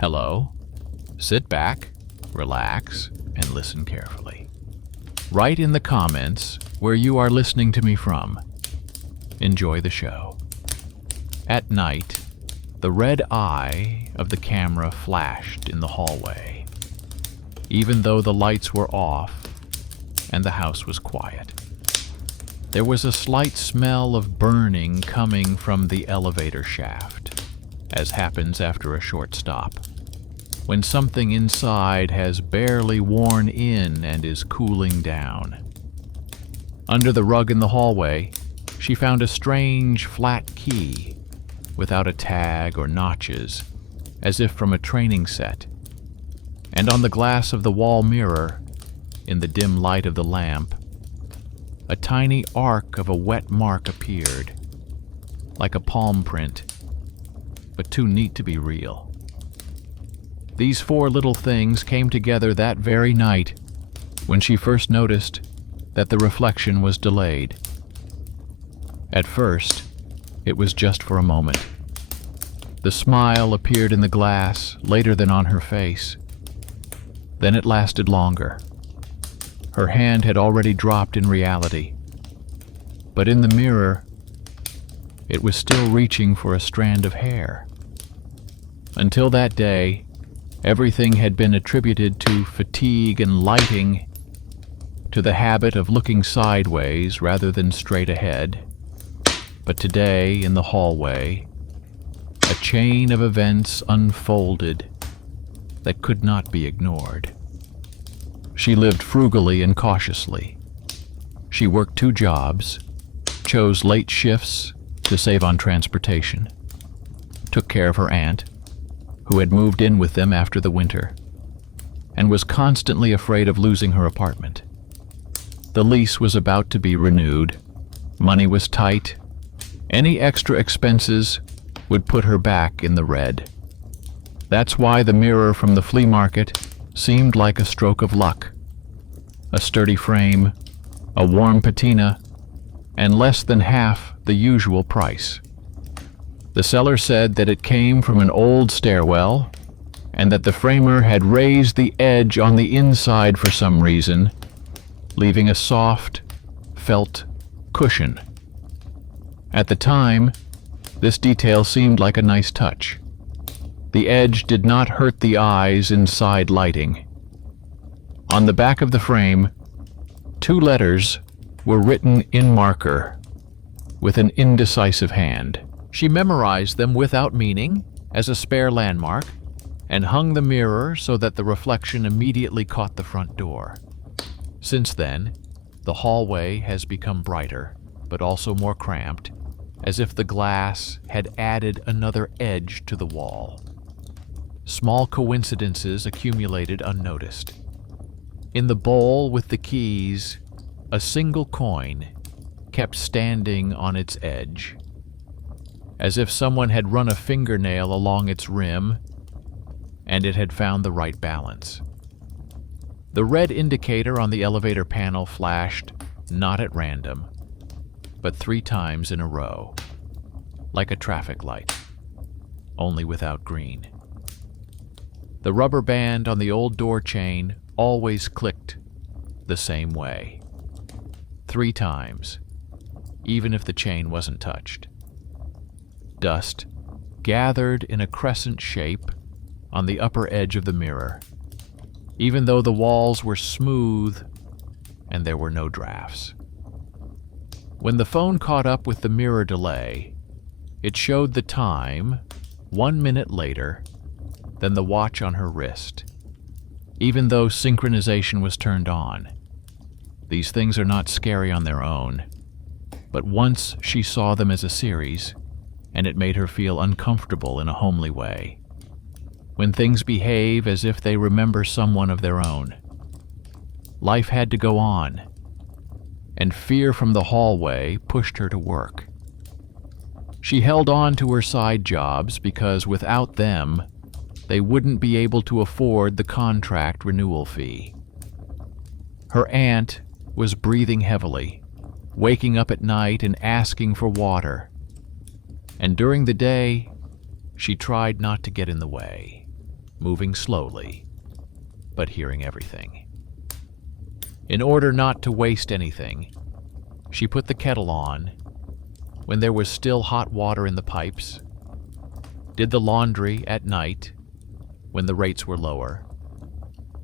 Hello. Sit back, relax, and listen carefully. Write in the comments where you are listening to me from. Enjoy the show. At night, the red eye of the camera flashed in the hallway, even though the lights were off and the house was quiet. There was a slight smell of burning coming from the elevator shaft, as happens after a short stop, when something inside has barely worn in and is cooling down. Under the rug in the hallway, she found a strange flat key, without a tag or notches, as if from a training set. And on the glass of the wall mirror, in the dim light of the lamp, a tiny arc of a wet mark appeared, like a palm print, but too neat to be real. These four little things came together that very night when she first noticed that the reflection was delayed. At first, it was just for a moment. The smile appeared in the glass later than on her face. Then it lasted longer. Her hand had already dropped in reality. But in the mirror, it was still reaching for a strand of hair. Until that day, everything had been attributed to fatigue and lighting, to the habit of looking sideways rather than straight ahead. But today, in the hallway, a chain of events unfolded that could not be ignored. She lived frugally and cautiously. She worked 2 jobs, chose late shifts to save on transportation, took care of her aunt, who had moved in with them after the winter, and was constantly afraid of losing her apartment. The lease was about to be renewed. Money was tight. Any extra expenses would put her back in the red. That's why the mirror from the flea market seemed like a stroke of luck. A sturdy frame, a warm patina, and less than half the usual price. The seller said that it came from an old stairwell, and that the framer had raised the edge on the inside for some reason, leaving a soft, felt cushion. At the time, this detail seemed like a nice touch. The edge did not hurt the eyes in side lighting. On the back of the frame, 2 letters were written in marker, with an indecisive hand. She memorized them without meaning, as a spare landmark, and hung the mirror so that the reflection immediately caught the front door. Since then, the hallway has become brighter, but also more cramped, as if the glass had added another edge to the wall. Small coincidences accumulated unnoticed. In the bowl with the keys, a single coin kept standing on its edge, as if someone had run a fingernail along its rim and it had found the right balance. The red indicator on the elevator panel flashed, not at random, but 3 times in a row, like a traffic light, only without green. The rubber band on the old door chain always clicked the same way. 3 times, even if the chain wasn't touched. Dust gathered in a crescent shape on the upper edge of the mirror, even though the walls were smooth and there were no drafts. When the phone caught up with the mirror delay, it showed the time 1 minute later than the watch on her wrist, even though synchronization was turned on. These things are not scary on their own, but once she saw them as a series, and it made her feel uncomfortable in a homely way. When things behave as if they remember someone of their own. Life had to go on, and fear from the hallway pushed her to work. She held on to her side jobs because without them, they wouldn't be able to afford the contract renewal fee. Her aunt was breathing heavily, waking up at night and asking for water. And during the day, she tried not to get in the way. moving slowly, but hearing everything. In order not to waste anything, she put the kettle on when there was still hot water in the pipes, did the laundry at night when the rates were lower,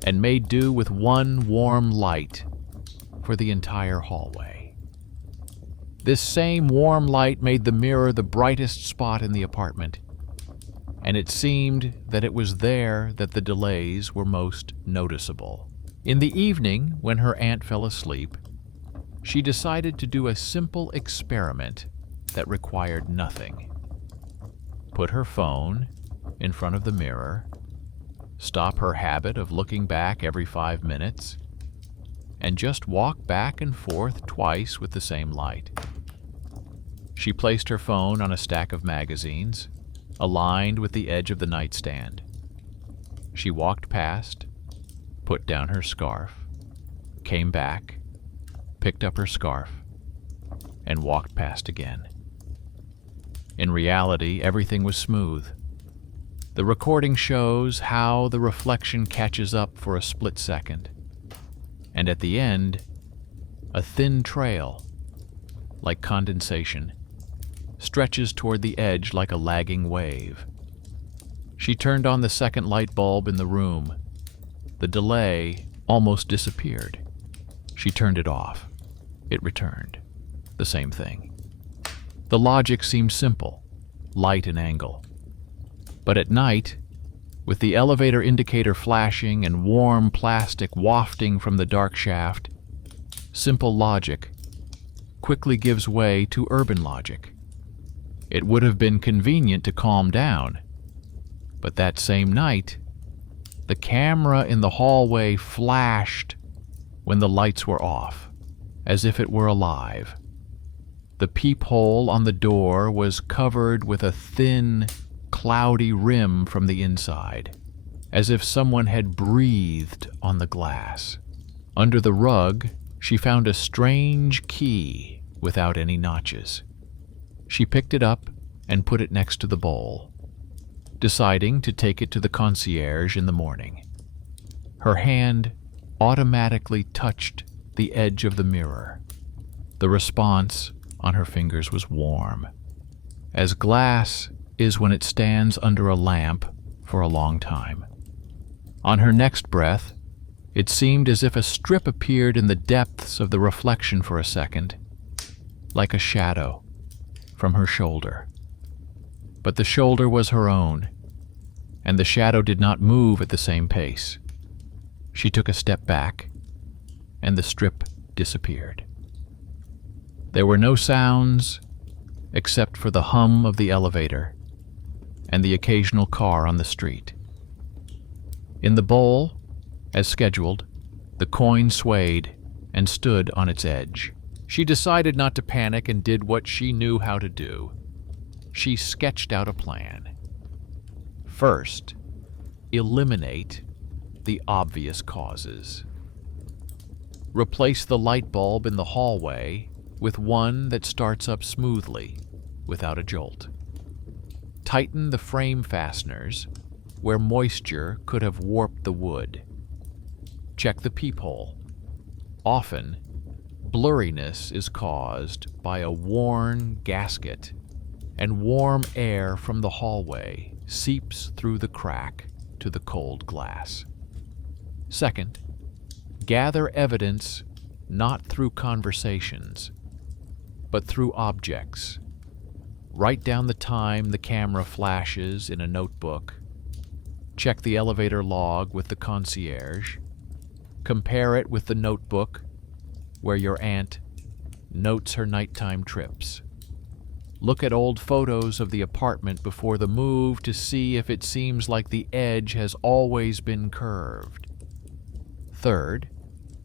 and made do with one warm light for the entire hallway. This same warm light made the mirror the brightest spot in the apartment, and it seemed that it was there that the delays were most noticeable. In the evening, when her aunt fell asleep, she decided to do a simple experiment that required nothing. Put her phone in front of the mirror, stop her habit of looking back every 5 minutes, and just walk back and forth twice with the same light. She placed her phone on a stack of magazines, aligned with the edge of the nightstand. She walked past, put down her scarf, came back, picked up her scarf, and walked past again. In reality, everything was smooth. The recording shows how the reflection catches up for a split second, and at the end, a thin trail, like condensation, stretches toward the edge like a lagging wave. She turned on the second light bulb in the room. The delay almost disappeared. She turned it off. It returned. The same thing. The logic seemed simple, light and angle. But at night, with the elevator indicator flashing and warm plastic wafting from the dark shaft, simple logic quickly gives way to urban logic. It would have been convenient to calm down, but that same night, the camera in the hallway flashed when the lights were off, as if it were alive. The peephole on the door was covered with a thin, cloudy rim from the inside, as if someone had breathed on the glass. Under the rug, she found a strange key without any notches. She picked it up and put it next to the bowl, deciding to take it to the concierge in the morning. Her hand automatically touched the edge of the mirror. The response on her fingers was warm, as glass is when it stands under a lamp for a long time. On her next breath, it seemed as if a strip appeared in the depths of the reflection for a second, like a shadow from her shoulder. But the shoulder was her own, and the shadow did not move at the same pace. She took a step back, and the strip disappeared. There were no sounds except for the hum of the elevator and the occasional car on the street. In the bowl, as scheduled, the coin swayed and stood on its edge. She decided not to panic and did what she knew how to do. She sketched out a plan. First, eliminate the obvious causes. Replace the light bulb in the hallway with one that starts up smoothly, without a jolt. Tighten the frame fasteners where moisture could have warped the wood. Check the peephole. Often, blurriness is caused by a worn gasket, and warm air from the hallway seeps through the crack to the cold glass. Second, gather evidence not through conversations, but through objects. Write down the time the camera flashes in a notebook. Check the elevator log with the concierge. Compare it with the notebook where your aunt notes her nighttime trips. Look at old photos of the apartment before the move to see if it seems like the edge has always been curved. Third,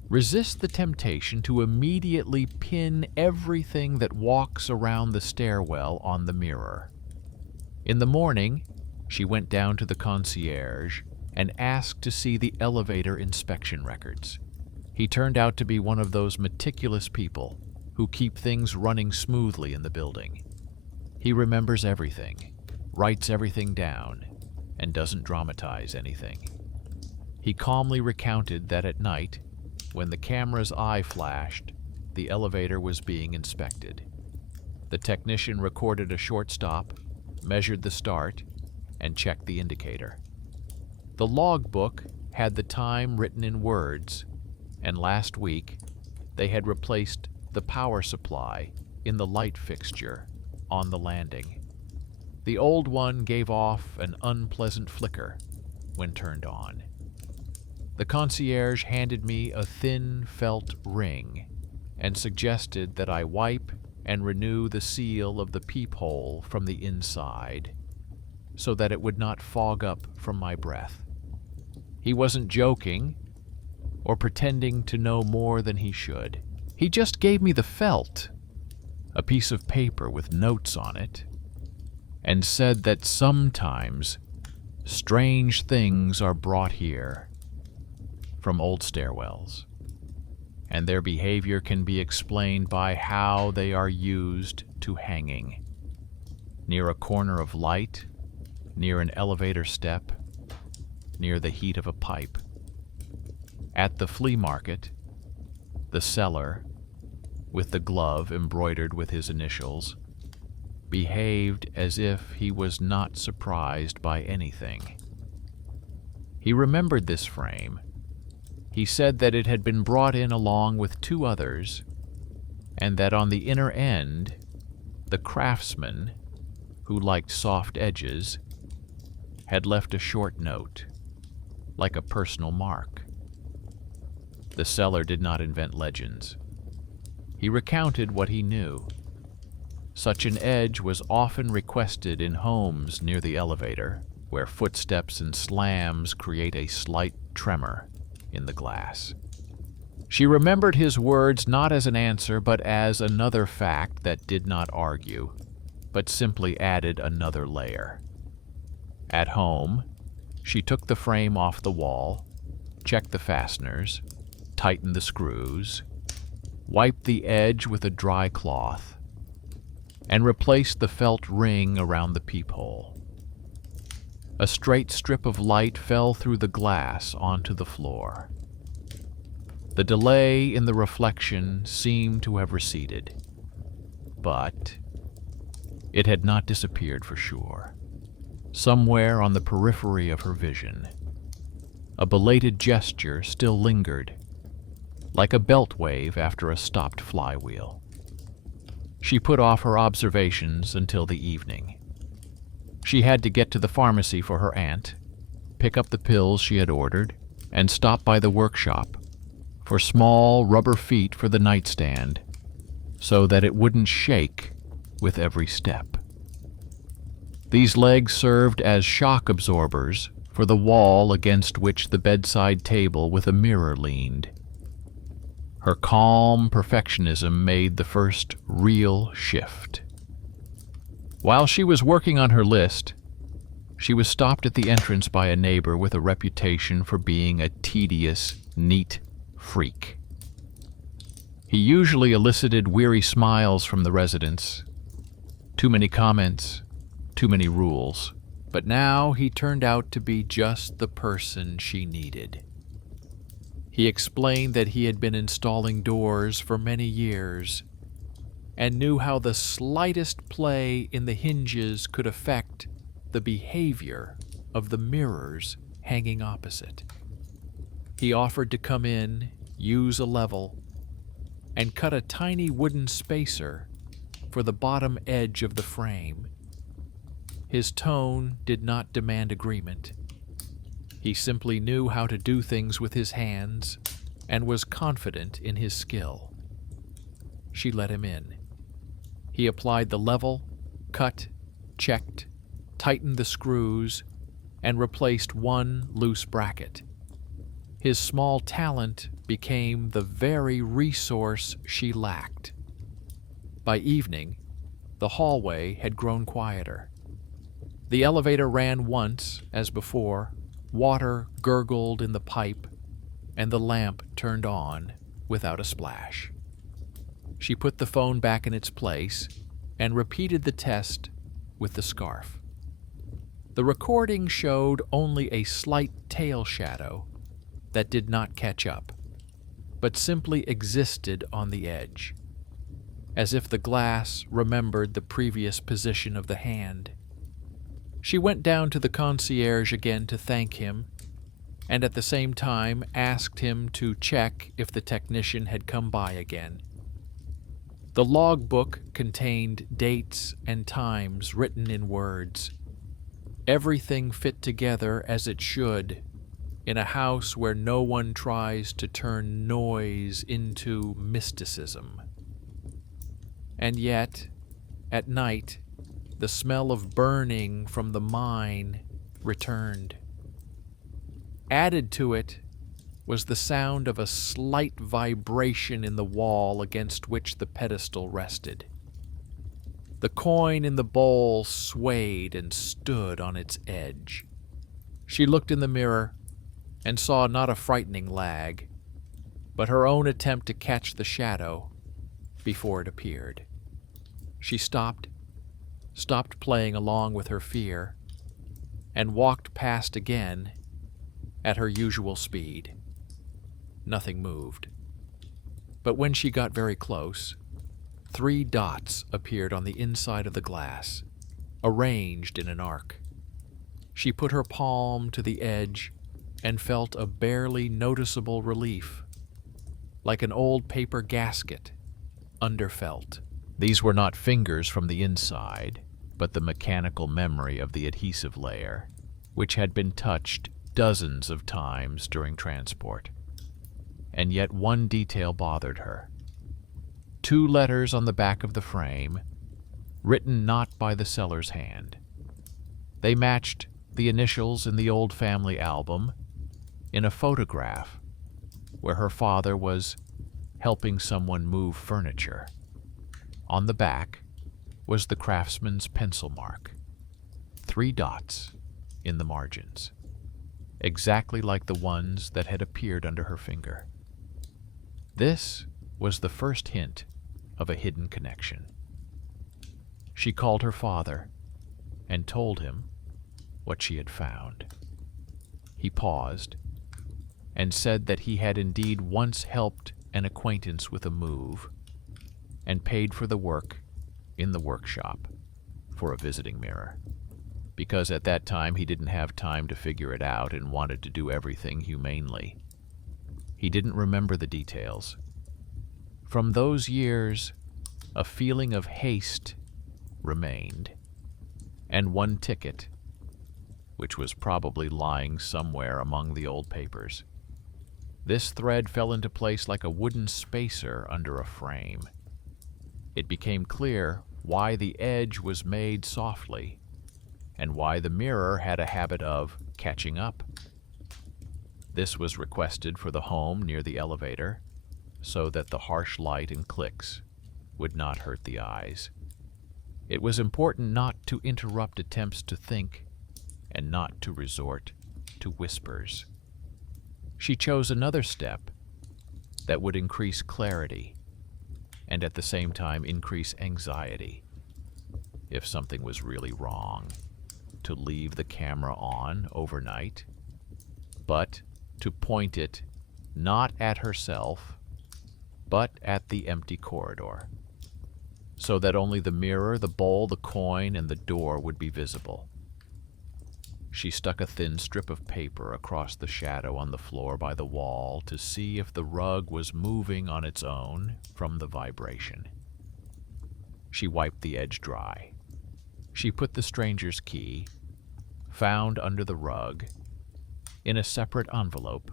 resist the temptation to immediately pin everything that walks around the stairwell on the mirror. In the morning, she went down to the concierge and asked to see the elevator inspection records. He turned out to be one of those meticulous people who keep things running smoothly in the building. He remembers everything, writes everything down, and doesn't dramatize anything. He calmly recounted that at night, when the camera's eye flashed, the elevator was being inspected. The technician recorded a short stop, measured the start, and checked the indicator. The logbook had the time written in words, and last week they had replaced the power supply in the light fixture on the landing. The old one gave off an unpleasant flicker when turned on. The concierge handed me a thin felt ring and suggested that I wipe and renew the seal of the peephole from the inside so that it would not fog up from my breath. He wasn't joking or pretending to know more than he should. He just gave me the felt, a piece of paper with notes on it, and said that sometimes strange things are brought here from old stairwells, and their behavior can be explained by how they are used to hanging. Near a corner of light, near an elevator step, near the heat of a pipe. At the flea market, the seller, with the glove embroidered with his initials, behaved as if he was not surprised by anything. He remembered this frame. He said that it had been brought in along with two others, and that on the inner end, the craftsman, who liked soft edges, had left a short note, like a personal mark. The seller did not invent legends. He recounted what he knew. Such an edge was often requested in homes near the elevator, where footsteps and slams create a slight tremor in the glass. She remembered his words not as an answer, but as another fact that did not argue, but simply added another layer. At home, she took the frame off the wall, checked the fasteners, tightened the screws, wiped the edge with a dry cloth, and replaced the felt ring around the peephole. A straight strip of light fell through the glass onto the floor. The delay in the reflection seemed to have receded, but it had not disappeared for sure. Somewhere on the periphery of her vision, a belated gesture still lingered, like a belt wave after a stopped flywheel. She put off her observations until the evening. She had to get to the pharmacy for her aunt, pick up the pills she had ordered, and stop by the workshop for small rubber feet for the nightstand so that it wouldn't shake with every step. These legs served as shock absorbers for the wall against which the bedside table with a mirror leaned. Her calm perfectionism made the first real shift. While she was working on her list, she was stopped at the entrance by a neighbor with a reputation for being a tedious, neat freak. He usually elicited weary smiles from the residents. Too many comments, too many rules. But now he turned out to be just the person she needed. He explained that he had been installing doors for many years and knew how the slightest play in the hinges could affect the behavior of the mirrors hanging opposite. He offered to come in, use a level, and cut a tiny wooden spacer for the bottom edge of the frame. His tone did not demand agreement. He simply knew how to do things with his hands and was confident in his skill. She let him in. He applied the level, cut, checked, tightened the screws, and replaced one loose bracket. His small talent became the very resource she lacked. By evening, the hallway had grown quieter. The elevator ran once, as before, water gurgled in the pipe, and the lamp turned on without a splash. She put the phone back in its place and repeated the test with the scarf. The recording showed only a slight tail shadow that did not catch up, but simply existed on the edge, as if the glass remembered the previous position of the hand. She went down to the concierge again to thank him, and at the same time asked him to check if the technician had come by again. The logbook contained dates and times written in words. Everything fit together as it should in a house where no one tries to turn noise into mysticism. And yet, at night, the smell of burning from the mine returned. Added to it was the sound of a slight vibration in the wall against which the pedestal rested. The coin in the bowl swayed and stood on its edge. She looked in the mirror and saw not a frightening lag, but her own attempt to catch the shadow before it appeared. She stopped playing along with her fear, and walked past again at her usual speed. Nothing moved. But when she got very close, 3 dots appeared on the inside of the glass, arranged in an arc. She put her palm to the edge and felt a barely noticeable relief, like an old paper gasket under felt. These were not fingers from the inside, but the mechanical memory of the adhesive layer, which had been touched dozens of times during transport. And yet one detail bothered her. 2 letters on the back of the frame, written not by the seller's hand. They matched the initials in the old family album in a photograph where her father was helping someone move furniture. On the back was the craftsman's pencil mark, 3 dots in the margins, exactly like the ones that had appeared under her finger. This was the first hint of a hidden connection. She called her father and told him what she had found. He paused and said that he had indeed once helped an acquaintance with a move and paid for the work in the workshop for a visiting mirror, because at that time he didn't have time to figure it out and wanted to do everything humanely. He didn't remember the details. From those years, a feeling of haste remained, and one ticket, which was probably lying somewhere among the old papers. This thread fell into place like a wooden spacer under a frame. It became clear why the edge was made softly, and why the mirror had a habit of catching up. This was requested for the home near the elevator, so that the harsh light and clicks would not hurt the eyes. It was important not to interrupt attempts to think, and not to resort to whispers. She chose another step that would increase clarity and at the same time increase anxiety. If something was really wrong, to leave the camera on overnight, but to point it not at herself, but at the empty corridor, so that only the mirror, the bowl, the coin, and the door would be visible. She stuck a thin strip of paper across the shadow on the floor by the wall to see if the rug was moving on its own from the vibration. She wiped the edge dry. She put the stranger's key, found under the rug, in a separate envelope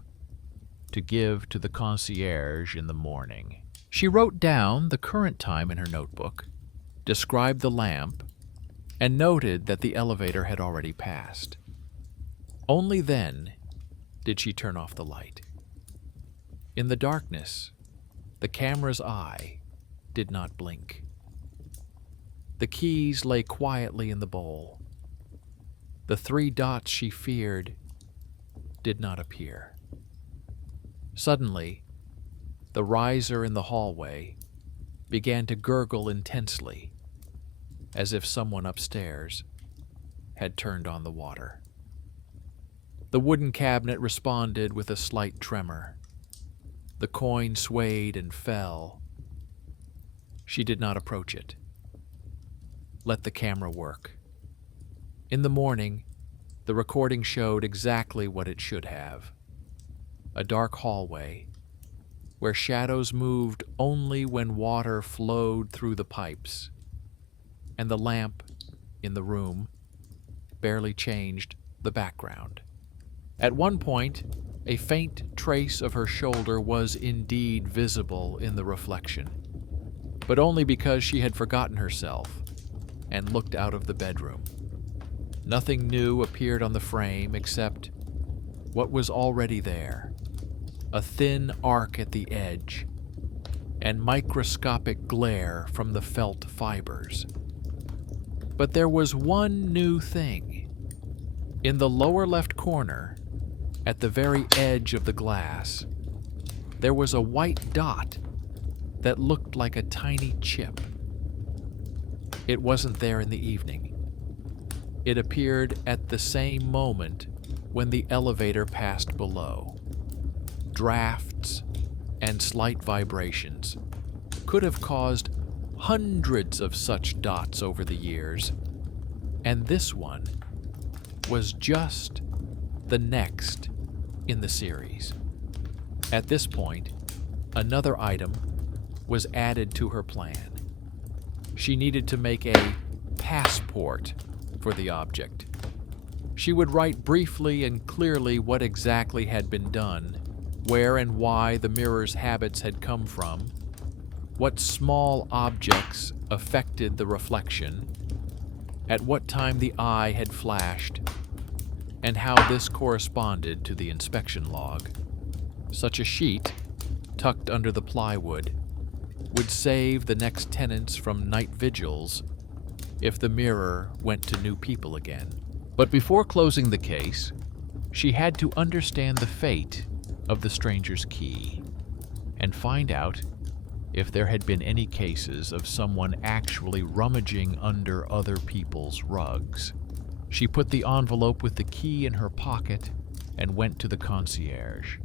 to give to the concierge in the morning. She wrote down the current time in her notebook, described the lamp, and noted that the elevator had already passed. Only then did she turn off the light. In the darkness, the camera's eye did not blink. The keys lay quietly in the bowl. The 3 dots she feared did not appear. Suddenly, the riser in the hallway began to gurgle intensely, as if someone upstairs had turned on the water. The wooden cabinet responded with a slight tremor. The coin swayed and fell. She did not approach it. Let the camera work. In the morning, the recording showed exactly what it should have. A dark hallway, where shadows moved only when water flowed through the pipes, and the lamp in the room barely changed the background. At one point, a faint trace of her shoulder was indeed visible in the reflection, but only because she had forgotten herself and looked out of the bedroom. Nothing new appeared on the frame except what was already there: a thin arc at the edge and microscopic glare from the felt fibers. But there was one new thing. In the lower left corner, at the very edge of the glass, there was a white dot that looked like a tiny chip. It wasn't there in the evening. It appeared at the same moment when the elevator passed below. Drafts and slight vibrations could have caused hundreds of such dots over the years, and this one was just the next in the series. At this point, another item was added to her plan. She needed to make a passport for the object. She would write briefly and clearly what exactly had been done, where and why the mirror's habits had come from, what small objects affected the reflection, at what time the eye had flashed, and how this corresponded to the inspection log. Such a sheet, tucked under the plywood, would save the next tenants from night vigils if the mirror went to new people again. But before closing the case, she had to understand the fate of the stranger's key and find out if there had been any cases of someone actually rummaging under other people's rugs. She put the envelope with the key in her pocket and went to the concierge.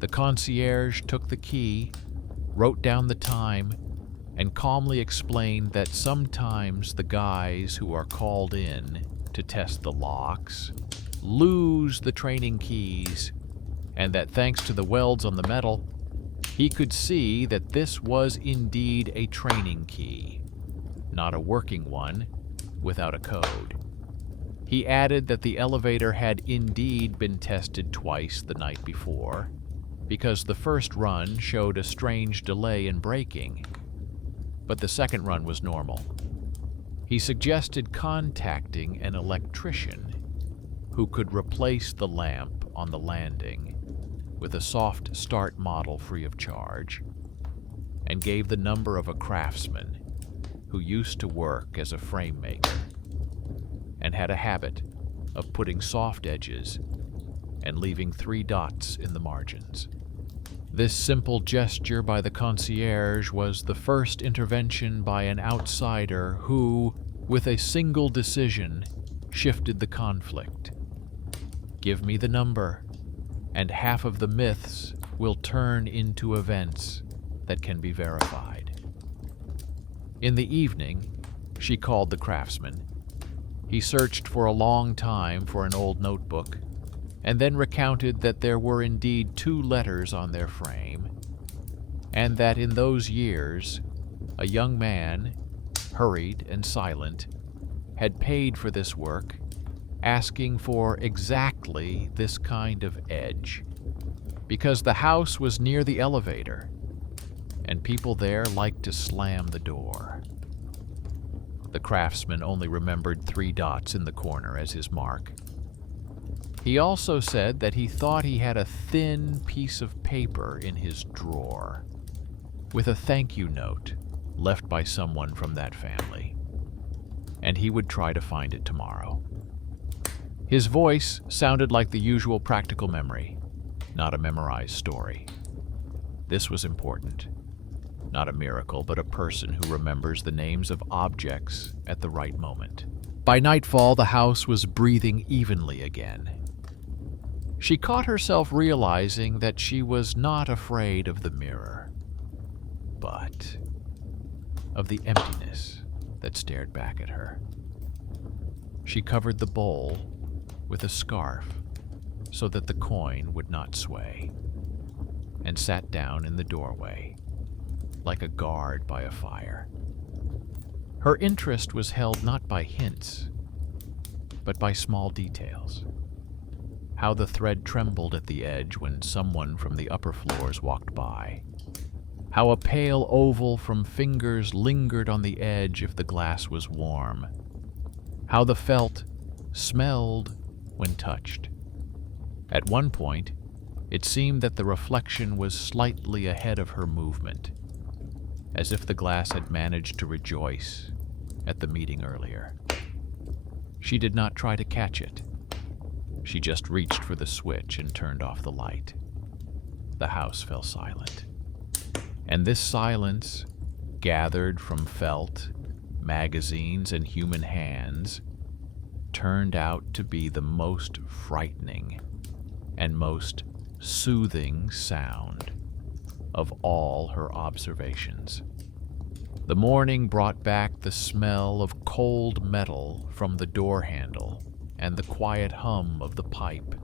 The concierge took the key, wrote down the time, and calmly explained that sometimes the guys who are called in to test the locks lose the training keys, and that thanks to the welds on the metal, he could see that this was indeed a training key, not a working one without a code. He added that the elevator had indeed been tested twice the night before, because the first run showed a strange delay in braking, but the second run was normal. He suggested contacting an electrician who could replace the lamp on the landing with a soft start model free of charge, and gave the number of a craftsman who used to work as a frame maker and had a habit of putting soft edges and leaving 3 dots in the margins. This simple gesture by the concierge was the first intervention by an outsider who, with a single decision, shifted the conflict. Give me the number, and half of the myths will turn into events that can be verified. In the evening, she called the craftsman. He searched for a long time for an old notebook, and then recounted that there were indeed 2 letters on their frame, and that in those years, a young man, hurried and silent, had paid for this work, asking for exactly this kind of edge, because the house was near the elevator, and people there liked to slam the door. The craftsman only remembered 3 dots in the corner as his mark. He also said that he thought he had a thin piece of paper in his drawer with a thank you note left by someone from that family, and he would try to find it tomorrow. His voice sounded like the usual practical memory, not a memorized story. This was important. Not a miracle, but a person who remembers the names of objects at the right moment. By nightfall, the house was breathing evenly again. She caught herself realizing that she was not afraid of the mirror, but of the emptiness that stared back at her. She covered the bowl with a scarf so that the coin would not sway, and sat down in the doorway, like a guard by a fire. Her interest was held not by hints, but by small details. How the thread trembled at the edge when someone from the upper floors walked by. How a pale oval from fingers lingered on the edge if the glass was warm. How the felt smelled when touched. At one point, it seemed that the reflection was slightly ahead of her movement, as if the glass had managed to rejoice at the meeting earlier. She did not try to catch it. She just reached for the switch and turned off the light. The house fell silent. And this silence, gathered from felt, magazines, and human hands, turned out to be the most frightening and most soothing sound of all her observations. The morning brought back the smell of cold metal from the door handle and the quiet hum of the pipe,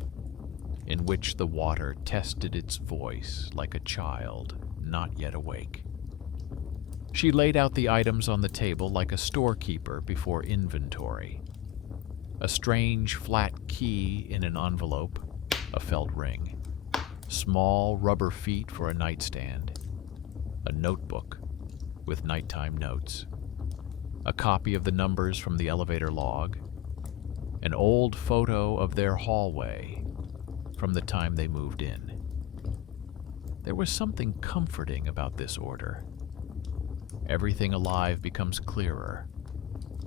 in which the water tested its voice like a child not yet awake. She laid out the items on the table like a storekeeper before inventory. A strange flat key in an envelope, a felt ring, small rubber feet for a nightstand, a notebook with nighttime notes, a copy of the numbers from the elevator log, an old photo of their hallway from the time they moved in. There was something comforting about this order. Everything alive becomes clearer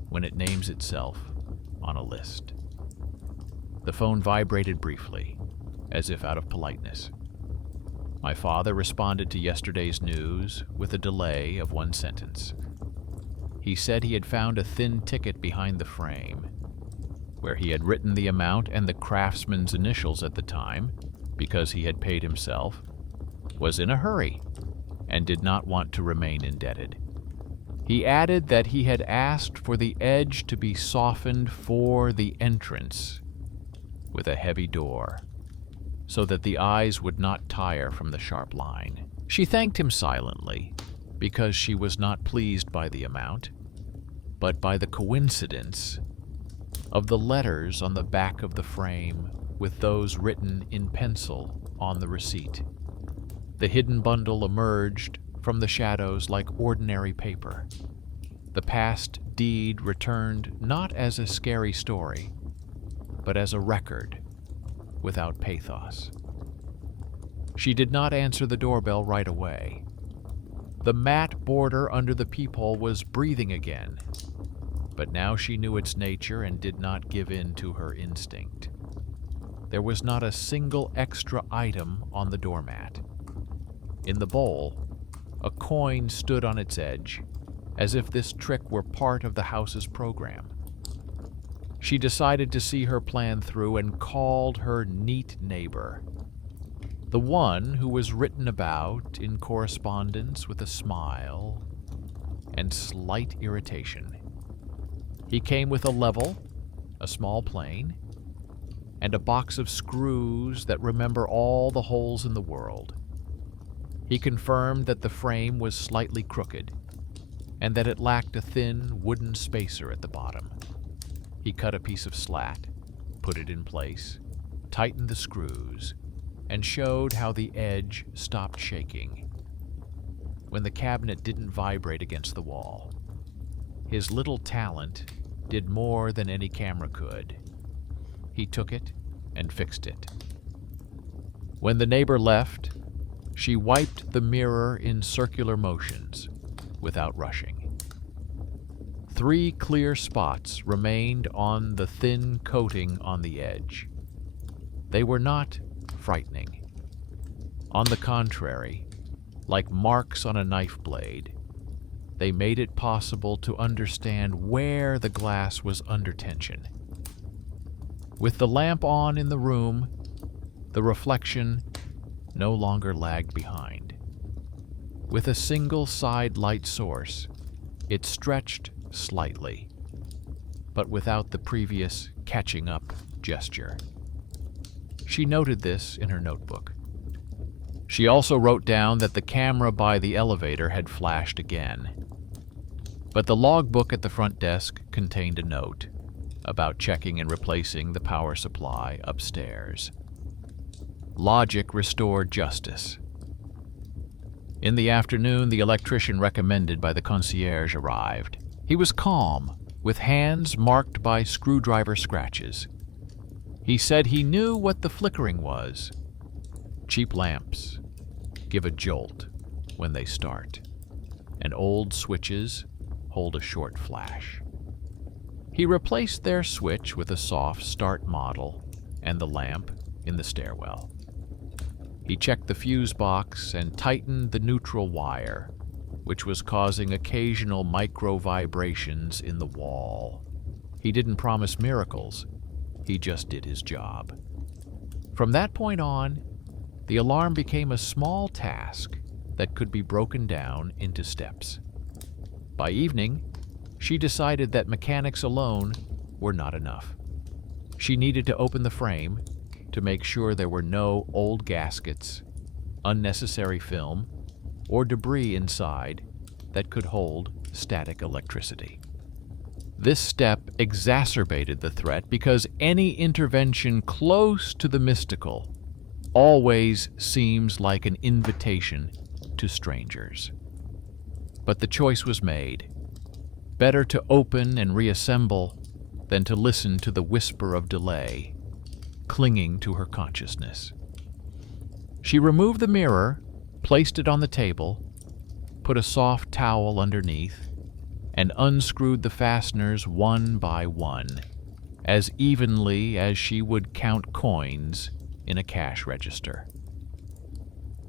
when it names itself on a list. The phone vibrated briefly, as if out of politeness. My father responded to yesterday's news with a delay of one sentence. He said he had found a thin ticket behind the frame, where he had written the amount and the craftsman's initials at the time, because he had paid himself, was in a hurry, and did not want to remain indebted. He added that he had asked for the edge to be softened for the entrance with a heavy door, so that the eyes would not tire from the sharp line. She thanked him silently, because she was not pleased by the amount, but by the coincidence of the letters on the back of the frame with those written in pencil on the receipt. The hidden bundle emerged from the shadows like ordinary paper. The past deed returned not as a scary story, but as a record without pathos. She did not answer the doorbell right away. The mat border under the peephole was breathing again, but now she knew its nature and did not give in to her instinct. There was not a single extra item on the doormat. In the bowl, a coin stood on its edge, as if this trick were part of the house's program. She decided to see her plan through and called her neat neighbor, the one who was written about in correspondence with a smile and slight irritation. He came with a level, a small plane, and a box of screws that remember all the holes in the world. He confirmed that the frame was slightly crooked and that it lacked a thin wooden spacer at the bottom. He cut a piece of slat, put it in place, tightened the screws, and showed how the edge stopped shaking when the cabinet didn't vibrate against the wall. His little talent did more than any camera could. He took it and fixed it. When the neighbor left, she wiped the mirror in circular motions without rushing. 3 clear spots remained on the thin coating on the edge. They were not frightening. On the contrary, like marks on a knife blade, they made it possible to understand where the glass was under tension. With the lamp on in the room, the reflection no longer lagged behind. With a single side light source, it stretched slightly, but without the previous catching up gesture. She noted this in her notebook. She also wrote down that the camera by the elevator had flashed again. But the logbook at the front desk contained a note about checking and replacing the power supply upstairs. Logic restored justice. In the afternoon, the electrician recommended by the concierge arrived. He was calm, with hands marked by screwdriver scratches. He said he knew what the flickering was. Cheap lamps give a jolt when they start, and old switches hold a short flash. He replaced their switch with a soft start model and the lamp in the stairwell. He checked the fuse box and tightened the neutral wire, which was causing occasional micro vibrations in the wall. He didn't promise miracles, he just did his job. From that point on, the alarm became a small task that could be broken down into steps. By evening, she decided that mechanics alone were not enough. She needed to open the frame to make sure there were no old gaskets, unnecessary film, or debris inside that could hold static electricity. This step exacerbated the threat because any intervention close to the mystical always seems like an invitation to strangers. But the choice was made. Better to open and reassemble than to listen to the whisper of delay clinging to her consciousness. She removed the mirror, placed it on the table, put a soft towel underneath, and unscrewed the fasteners one by one, as evenly as she would count coins in a cash register.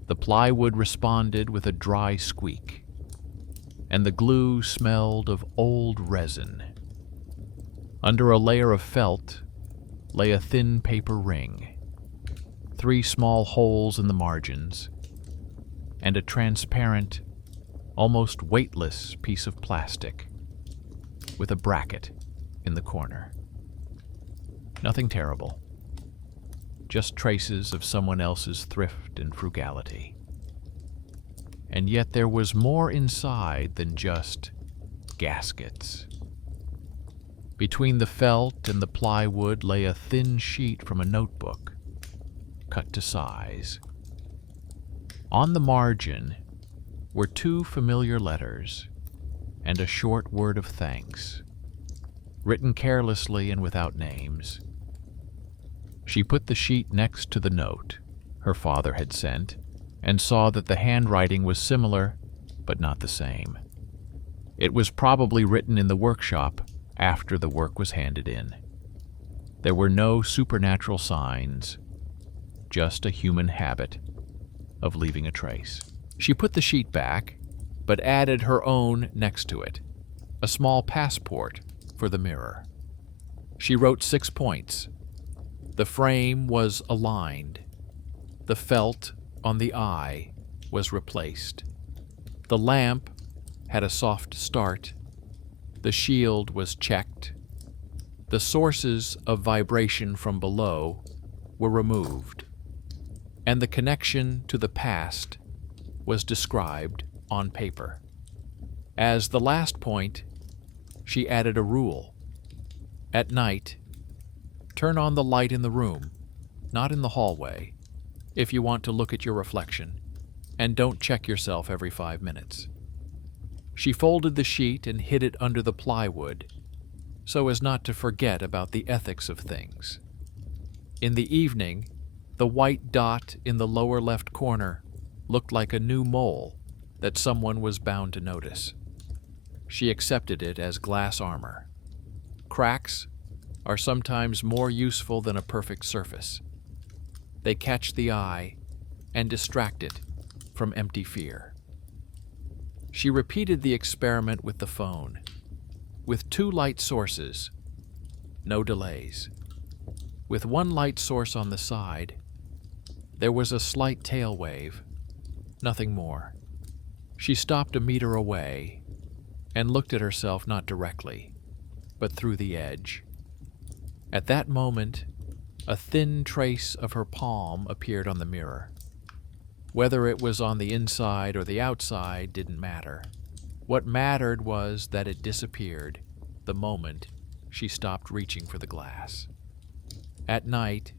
The plywood responded with a dry squeak, and the glue smelled of old resin. Under a layer of felt lay a thin paper ring, 3 small holes in the margins, and a transparent, almost weightless piece of plastic with a bracket in the corner. Nothing terrible, just traces of someone else's thrift and frugality. And yet there was more inside than just gaskets. Between the felt and the plywood lay a thin sheet from a notebook, cut to size. On the margin were 2 familiar letters and a short word of thanks, written carelessly and without names. She put the sheet next to the note her father had sent and saw that the handwriting was similar, but not the same. It was probably written in the workshop after the work was handed in. There were no supernatural signs, just a human habit of leaving a trace. She put the sheet back, but added her own next to it, a small passport for the mirror. She wrote 6 points. The frame was aligned. The felt on the eye was replaced. The lamp had a soft start. The shield was checked. The sources of vibration from below were removed, and the connection to the past was described on paper. As the last point, she added a rule. At night, turn on the light in the room, not in the hallway, if you want to look at your reflection, and don't check yourself every 5 minutes. She folded the sheet and hid it under the plywood, so as not to forget about the ethics of things. In the evening, the white dot in the lower left corner looked like a new mole that someone was bound to notice. She accepted it as glass armor. Cracks are sometimes more useful than a perfect surface. They catch the eye and distract it from empty fear. She repeated the experiment with the phone, with 2 light sources, no delays. With 1 light source on the side, there was a slight tail wave, nothing more. She stopped a meter away and looked at herself not directly, but through the edge. At that moment, a thin trace of her palm appeared on the mirror. Whether it was on the inside or the outside didn't matter. What mattered was that it disappeared the moment she stopped reaching for the glass. At night,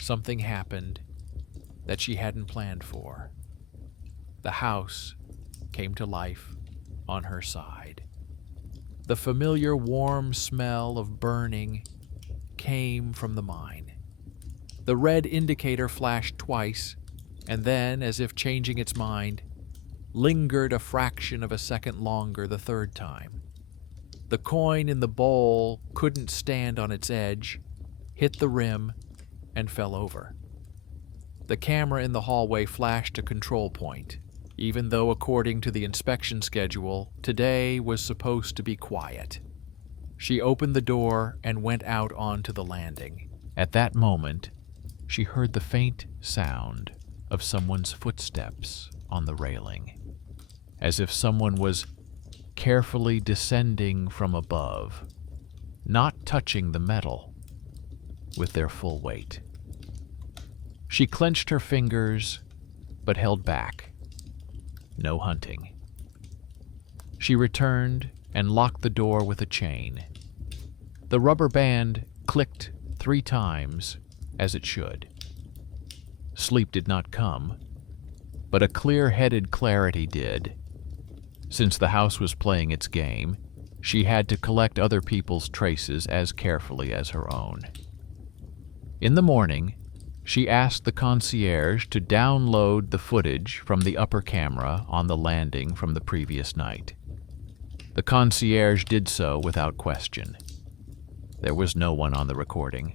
something happened that she hadn't planned for. The house came to life on her side. The familiar warm smell of burning came from the mine. The red indicator flashed twice, and then, as if changing its mind, lingered a fraction of a second longer the third time. The coin in the bowl couldn't stand on its edge, hit the rim, and fell over. The camera in the hallway flashed a control point, even though according to the inspection schedule, today was supposed to be quiet. She opened the door and went out onto the landing. At that moment, she heard the faint sound of someone's footsteps on the railing, as if someone was carefully descending from above, not touching the metal with their full weight. She clenched her fingers, but held back. No hunting. She returned and locked the door with a chain. The rubber band clicked 3 times, as it should. Sleep did not come, but a clear-headed clarity did. Since the house was playing its game, she had to collect other people's traces as carefully as her own. In the morning, she asked the concierge to download the footage from the upper camera on the landing from the previous night. The concierge did so without question. There was no one on the recording.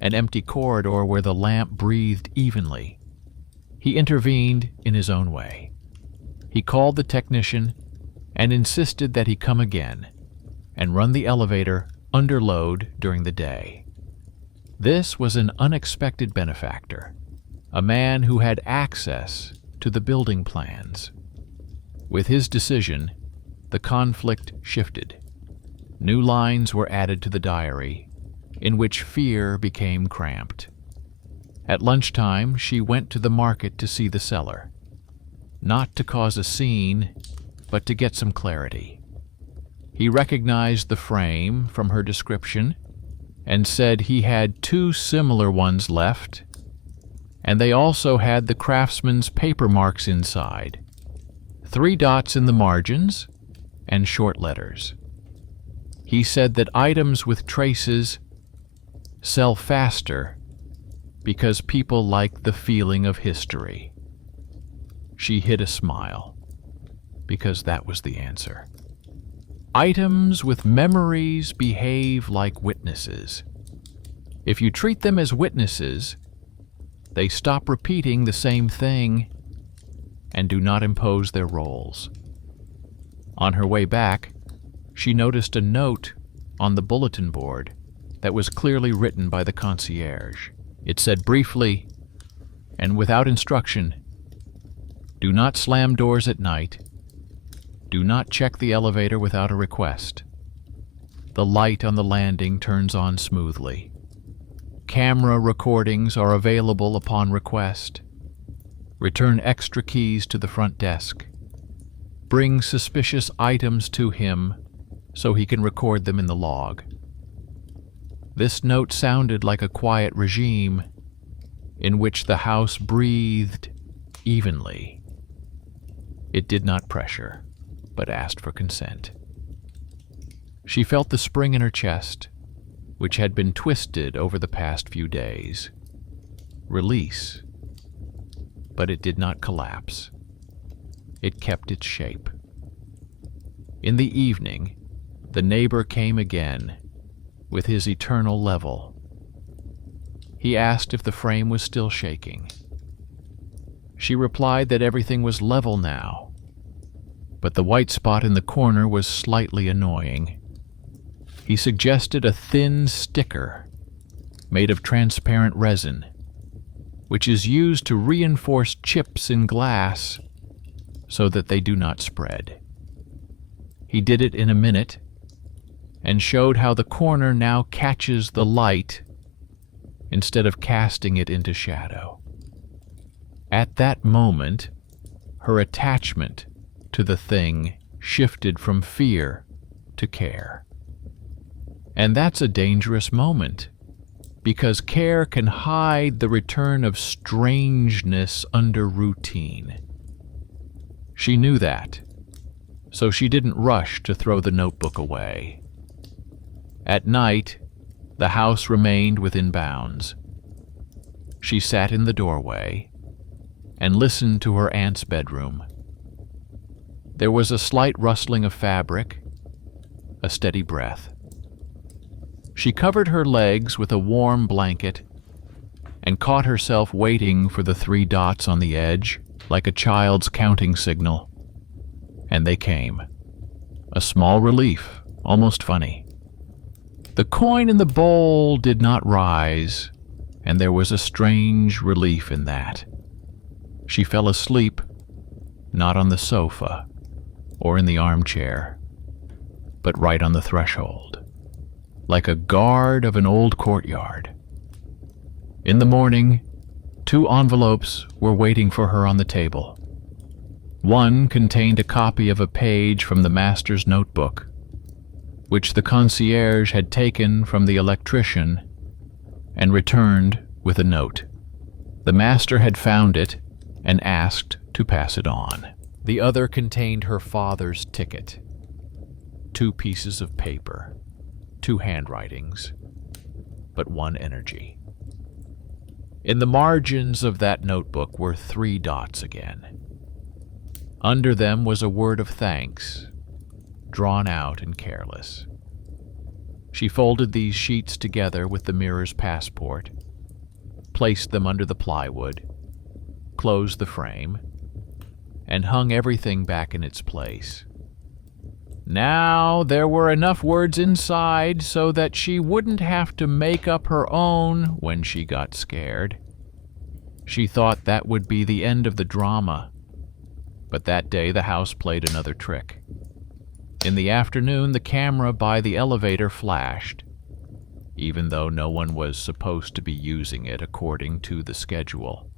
An empty corridor where the lamp breathed evenly. He intervened in his own way. He called the technician and insisted that he come again and run the elevator under load during the day. This was an unexpected benefactor, a man who had access to the building plans. With his decision, the conflict shifted. New lines were added to the diary, in which fear became cramped. At lunchtime, she went to the market to see the seller, not to cause a scene, but to get some clarity. He recognized the frame from her description and said he had 2 similar ones left, and they also had the craftsman's paper marks inside, 3 dots in the margins, and short letters. He said that items with traces sell faster because people like the feeling of history. She hid a smile, because that was the answer. Items with memories behave like witnesses. If you treat them as witnesses, they stop repeating the same thing and do not impose their roles. On her way back, she noticed a note on the bulletin board that was clearly written by the concierge. It said briefly and without instruction, "Do not slam doors at night. Do not check the elevator without a request. The light on the landing turns on smoothly. Camera recordings are available upon request. Return extra keys to the front desk. Bring suspicious items to him so he can record them in the log." This note sounded like a quiet regime in which the house breathed evenly. It did not pressure, but asked for consent. She felt the spring in her chest, which had been twisted over the past few days. Release. But it did not collapse. It kept its shape. In the evening, the neighbor came again, with his eternal level. He asked if the frame was still shaking. She replied that everything was level now. but the white spot in the corner was slightly annoying. He suggested a thin sticker made of transparent resin, which is used to reinforce chips in glass so that they do not spread. He did it in a minute and showed how the corner now catches the light instead of casting it into shadow. At that moment, her attachment to the thing shifted from fear to care. And that's a dangerous moment, because care can hide the return of strangeness under routine. She knew that, so she didn't rush to throw the notebook away. At night, the house remained within bounds. She sat in the doorway and listened to her aunt's bedroom. There was a slight rustling of fabric, a steady breath. She covered her legs with a warm blanket and caught herself waiting for the 3 dots on the edge, like a child's counting signal. And they came. A small relief, almost funny. The coin in the bowl did not rise, and there was a strange relief in that. She fell asleep, not on the sofa or in the armchair, but right on the threshold, like a guard of an old courtyard. In the morning, 2 envelopes were waiting for her on the table. One contained a copy of a page from the master's notebook, which the concierge had taken from the electrician and returned with a note. The master had found it and asked to pass it on. The other contained her father's ticket, 2 pieces of paper, 2 handwritings, but 1 energy. In the margins of that notebook were 3 dots again. Under them was a word of thanks, drawn out and careless. She folded these sheets together with the mirror's passport, placed them under the plywood, closed the frame, and hung everything back in its place. Now there were enough words inside so that she wouldn't have to make up her own when she got scared. She thought that would be the end of the drama, but that day the house played another trick. In the afternoon, the camera by the elevator flashed, even though no one was supposed to be using it according to the schedule.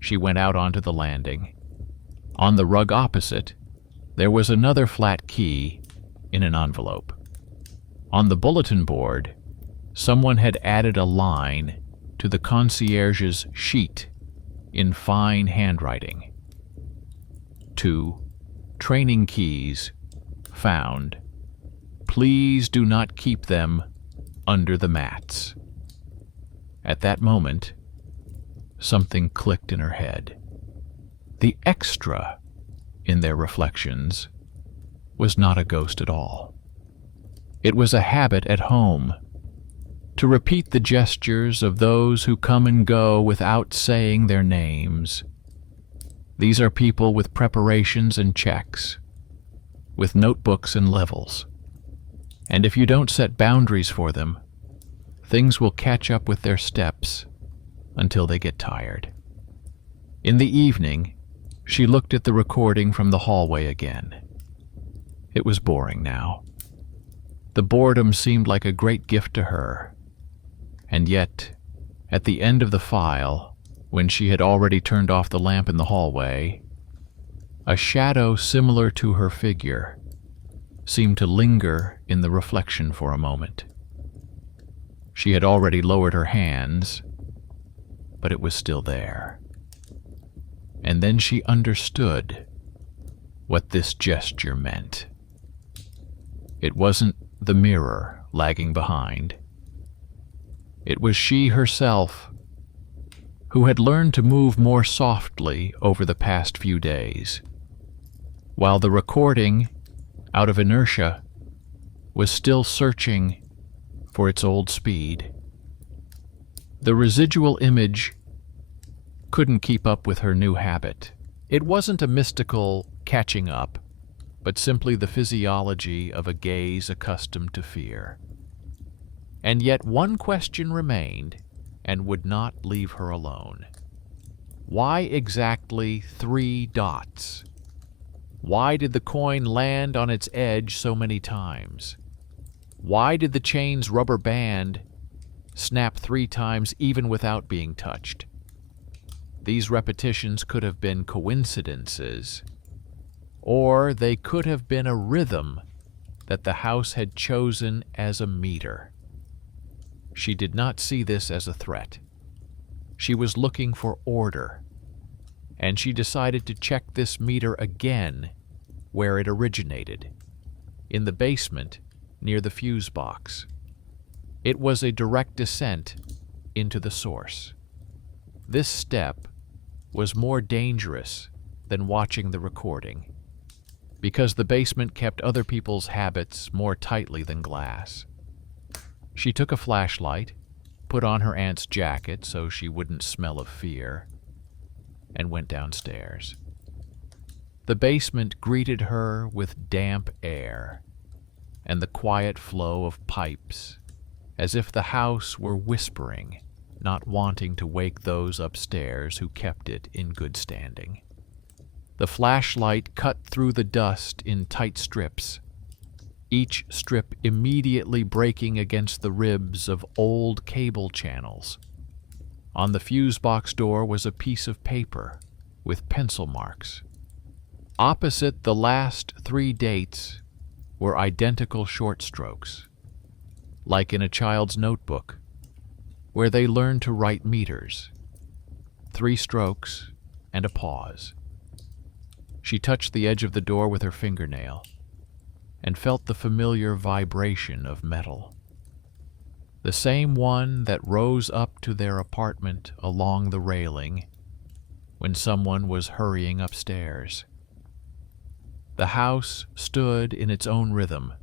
She went out onto the landing. On the rug opposite, there was another flat key in an envelope. On the bulletin board, someone had added a line to the concierge's sheet in fine handwriting. 2 training keys found. Please do not keep them under the mats. At that moment, something clicked in her head. The extra in their reflections was not a ghost at all. It was a habit at home to repeat the gestures of those who come and go without saying their names. These are people with preparations and checks, with notebooks and levels. And if you don't set boundaries for them, things will catch up with their steps until they get tired. In the evening, she looked at the recording from the hallway again. It was boring now. The boredom seemed like a great gift to her. And yet, at the end of the file, when she had already turned off the lamp in the hallway, a shadow similar to her figure seemed to linger in the reflection for a moment. She had already lowered her hands, but it was still there. And then she understood what this gesture meant. It wasn't the mirror lagging behind. It was she herself, who had learned to move more softly over the past few days, while the recording, out of inertia, was still searching for its old speed. The residual image couldn't keep up with her new habit. It wasn't a mystical catching up. but simply the physiology of a gaze accustomed to fear. And yet one question remained and would not leave her alone. Why exactly 3 dots? Why did the coin land on its edge so many times? Why did the chain's rubber band snap 3 times even without being touched? These repetitions could have been coincidences, or they could have been a rhythm that the house had chosen as a meter. She did not see this as a threat. She was looking for order, and she decided to check this meter again where it originated, in the basement near the fuse box. It was a direct descent into the source. This step was more dangerous than watching the recording, because the basement kept other people's habits more tightly than glass. She took a flashlight, put on her aunt's jacket so she wouldn't smell of fear, and went downstairs. The basement greeted her with damp air and the quiet flow of pipes, as if the house were whispering, not wanting to wake those upstairs who kept it in good standing. The flashlight cut through the dust in tight strips, each strip immediately breaking against the ribs of old cable channels. On the fuse box door was a piece of paper with pencil marks. Opposite the last 3 dates were identical short strokes, like in a child's notebook, where they learn to write meters. 3 strokes and a pause. She touched the edge of the door with her fingernail and felt the familiar vibration of metal. The same one that rose up to their apartment along the railing when someone was hurrying upstairs. The house stood in its own rhythm,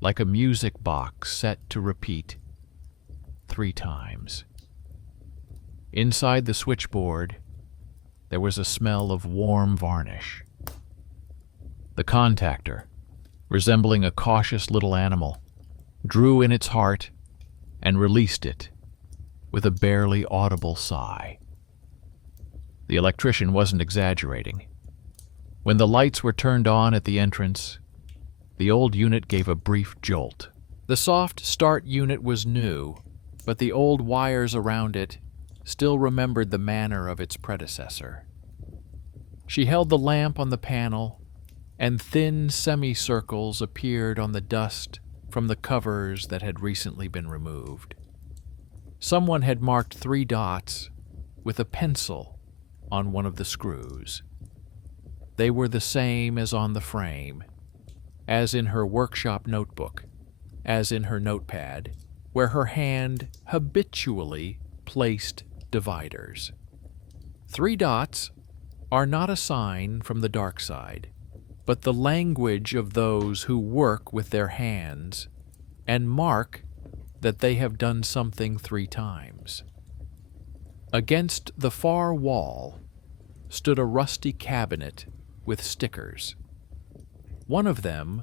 like a music box set to repeat 3 times. Inside the switchboard, there was a smell of warm varnish. The contactor, resembling a cautious little animal, drew in its heart and released it with a barely audible sigh. The electrician wasn't exaggerating. When the lights were turned on at the entrance, the old unit gave a brief jolt. The soft start unit was new, but the old wires around it still remembered the manner of its predecessor. She held the lamp on the panel, and thin semicircles appeared on the dust from the covers that had recently been removed. Someone had marked 3 dots with a pencil on one of the screws. They were the same as on the frame, as in her workshop notebook, as in her notepad, where her hand habitually placed dividers. 3 dots are not a sign from the dark side, but the language of those who work with their hands and mark that they have done something 3 times. Against the far wall stood a rusty cabinet with stickers. One of them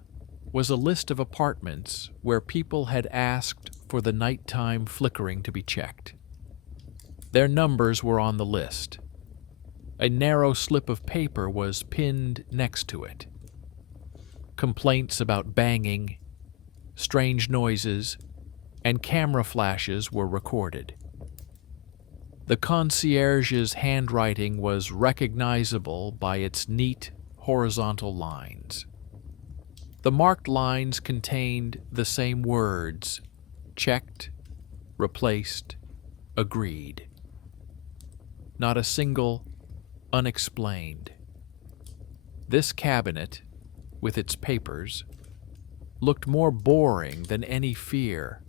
was a list of apartments where people had asked for the nighttime flickering to be checked. Their numbers were on the list. A narrow slip of paper was pinned next to it. Complaints about banging, strange noises, and camera flashes were recorded. The concierge's handwriting was recognizable by its neat, horizontal lines. The marked lines contained the same words: checked, replaced, agreed. Not a single unexplained. This cabinet, with its papers, looked more boring than any fear,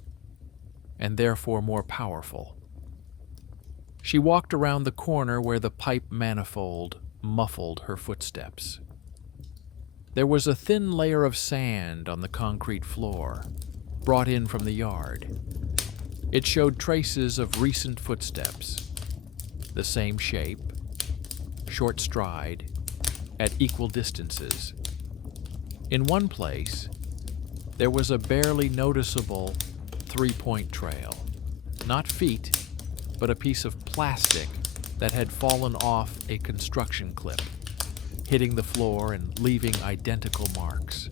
and therefore more powerful. She walked around the corner where the pipe manifold muffled her footsteps. There was a thin layer of sand on the concrete floor, brought in from the yard. It showed traces of recent footsteps, the same shape, short stride, at equal distances. In one place, there was a barely noticeable three-point trail. Not feet, but a piece of plastic that had fallen off a construction clip, hitting the floor and leaving identical marks.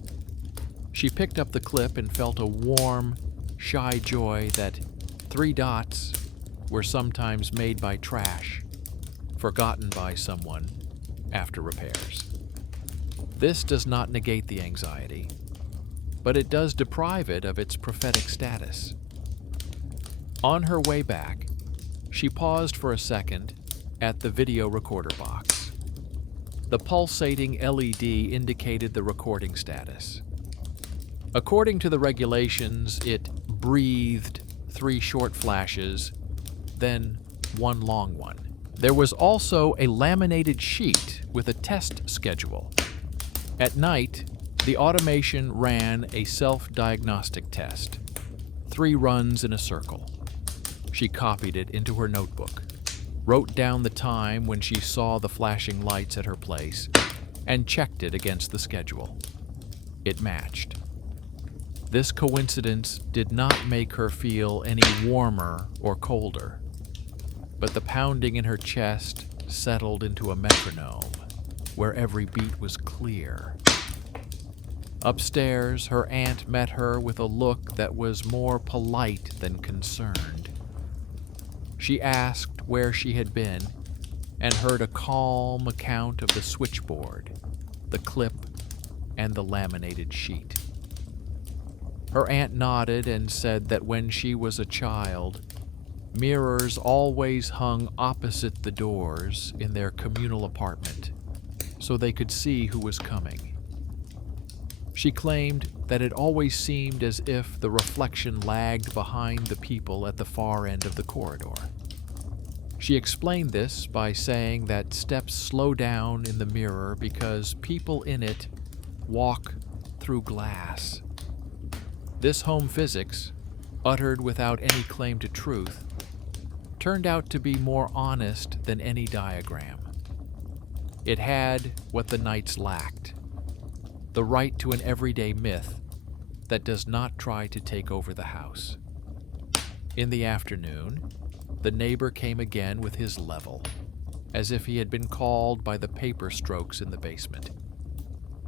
She picked up the clip and felt a warm, shy joy that 3 dots were sometimes made by trash, forgotten by someone after repairs. This does not negate the anxiety, but it does deprive it of its prophetic status. On her way back, she paused for a second at the video recorder box. The pulsating LED indicated the recording status. According to the regulations, it breathed 3 short flashes, then 1 long one. There was also a laminated sheet with a test schedule. At night, the automation ran a self-diagnostic test, 3 runs in a circle. She copied it into her notebook, wrote down the time when she saw the flashing lights at her place, and checked it against the schedule. It matched. This coincidence did not make her feel any warmer or colder, but the pounding in her chest settled into a metronome, where every beat was clear. Upstairs, her aunt met her with a look that was more polite than concerned. She asked where she had been and heard a calm account of the switchboard, the clip, and the laminated sheet. Her aunt nodded and said that when she was a child, mirrors always hung opposite the doors in their communal apartment, so they could see who was coming. She claimed that it always seemed as if the reflection lagged behind the people at the far end of the corridor. She explained this by saying that steps slow down in the mirror because people in it walk through glass. This home physics, uttered without any claim to truth, turned out to be more honest than any diagram. It had what the Knights lacked: the right to an everyday myth that does not try to take over the house. In the afternoon, the neighbor came again with his level, as if he had been called by the paper strokes in the basement.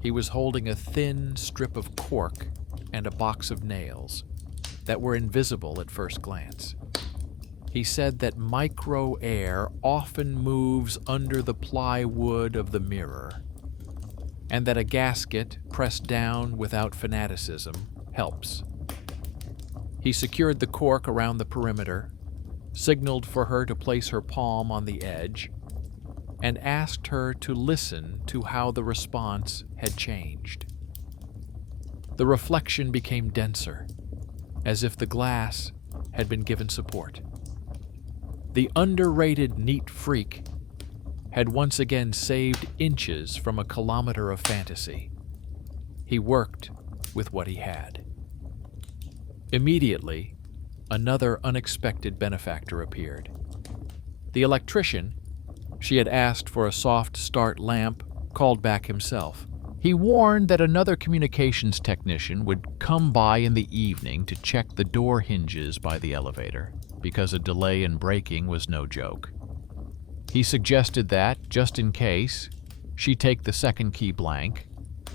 He was holding a thin strip of cork and a box of nails that were invisible at first glance. He said that micro air often moves under the plywood of the mirror, and that a gasket pressed down without fanaticism helps. He secured the cork around the perimeter, signaled for her to place her palm on the edge, and asked her to listen to how the response had changed. The reflection became denser, as if the glass had been given support. The underrated neat freak had once again saved inches from a kilometer of fantasy. He worked with what he had. Immediately, another unexpected benefactor appeared. The electrician, she had asked for a soft start lamp, called back himself. He warned that another communications technician would come by in the evening to check the door hinges by the elevator, because a delay in braking was no joke. He suggested that, just in case, she take the second key blank,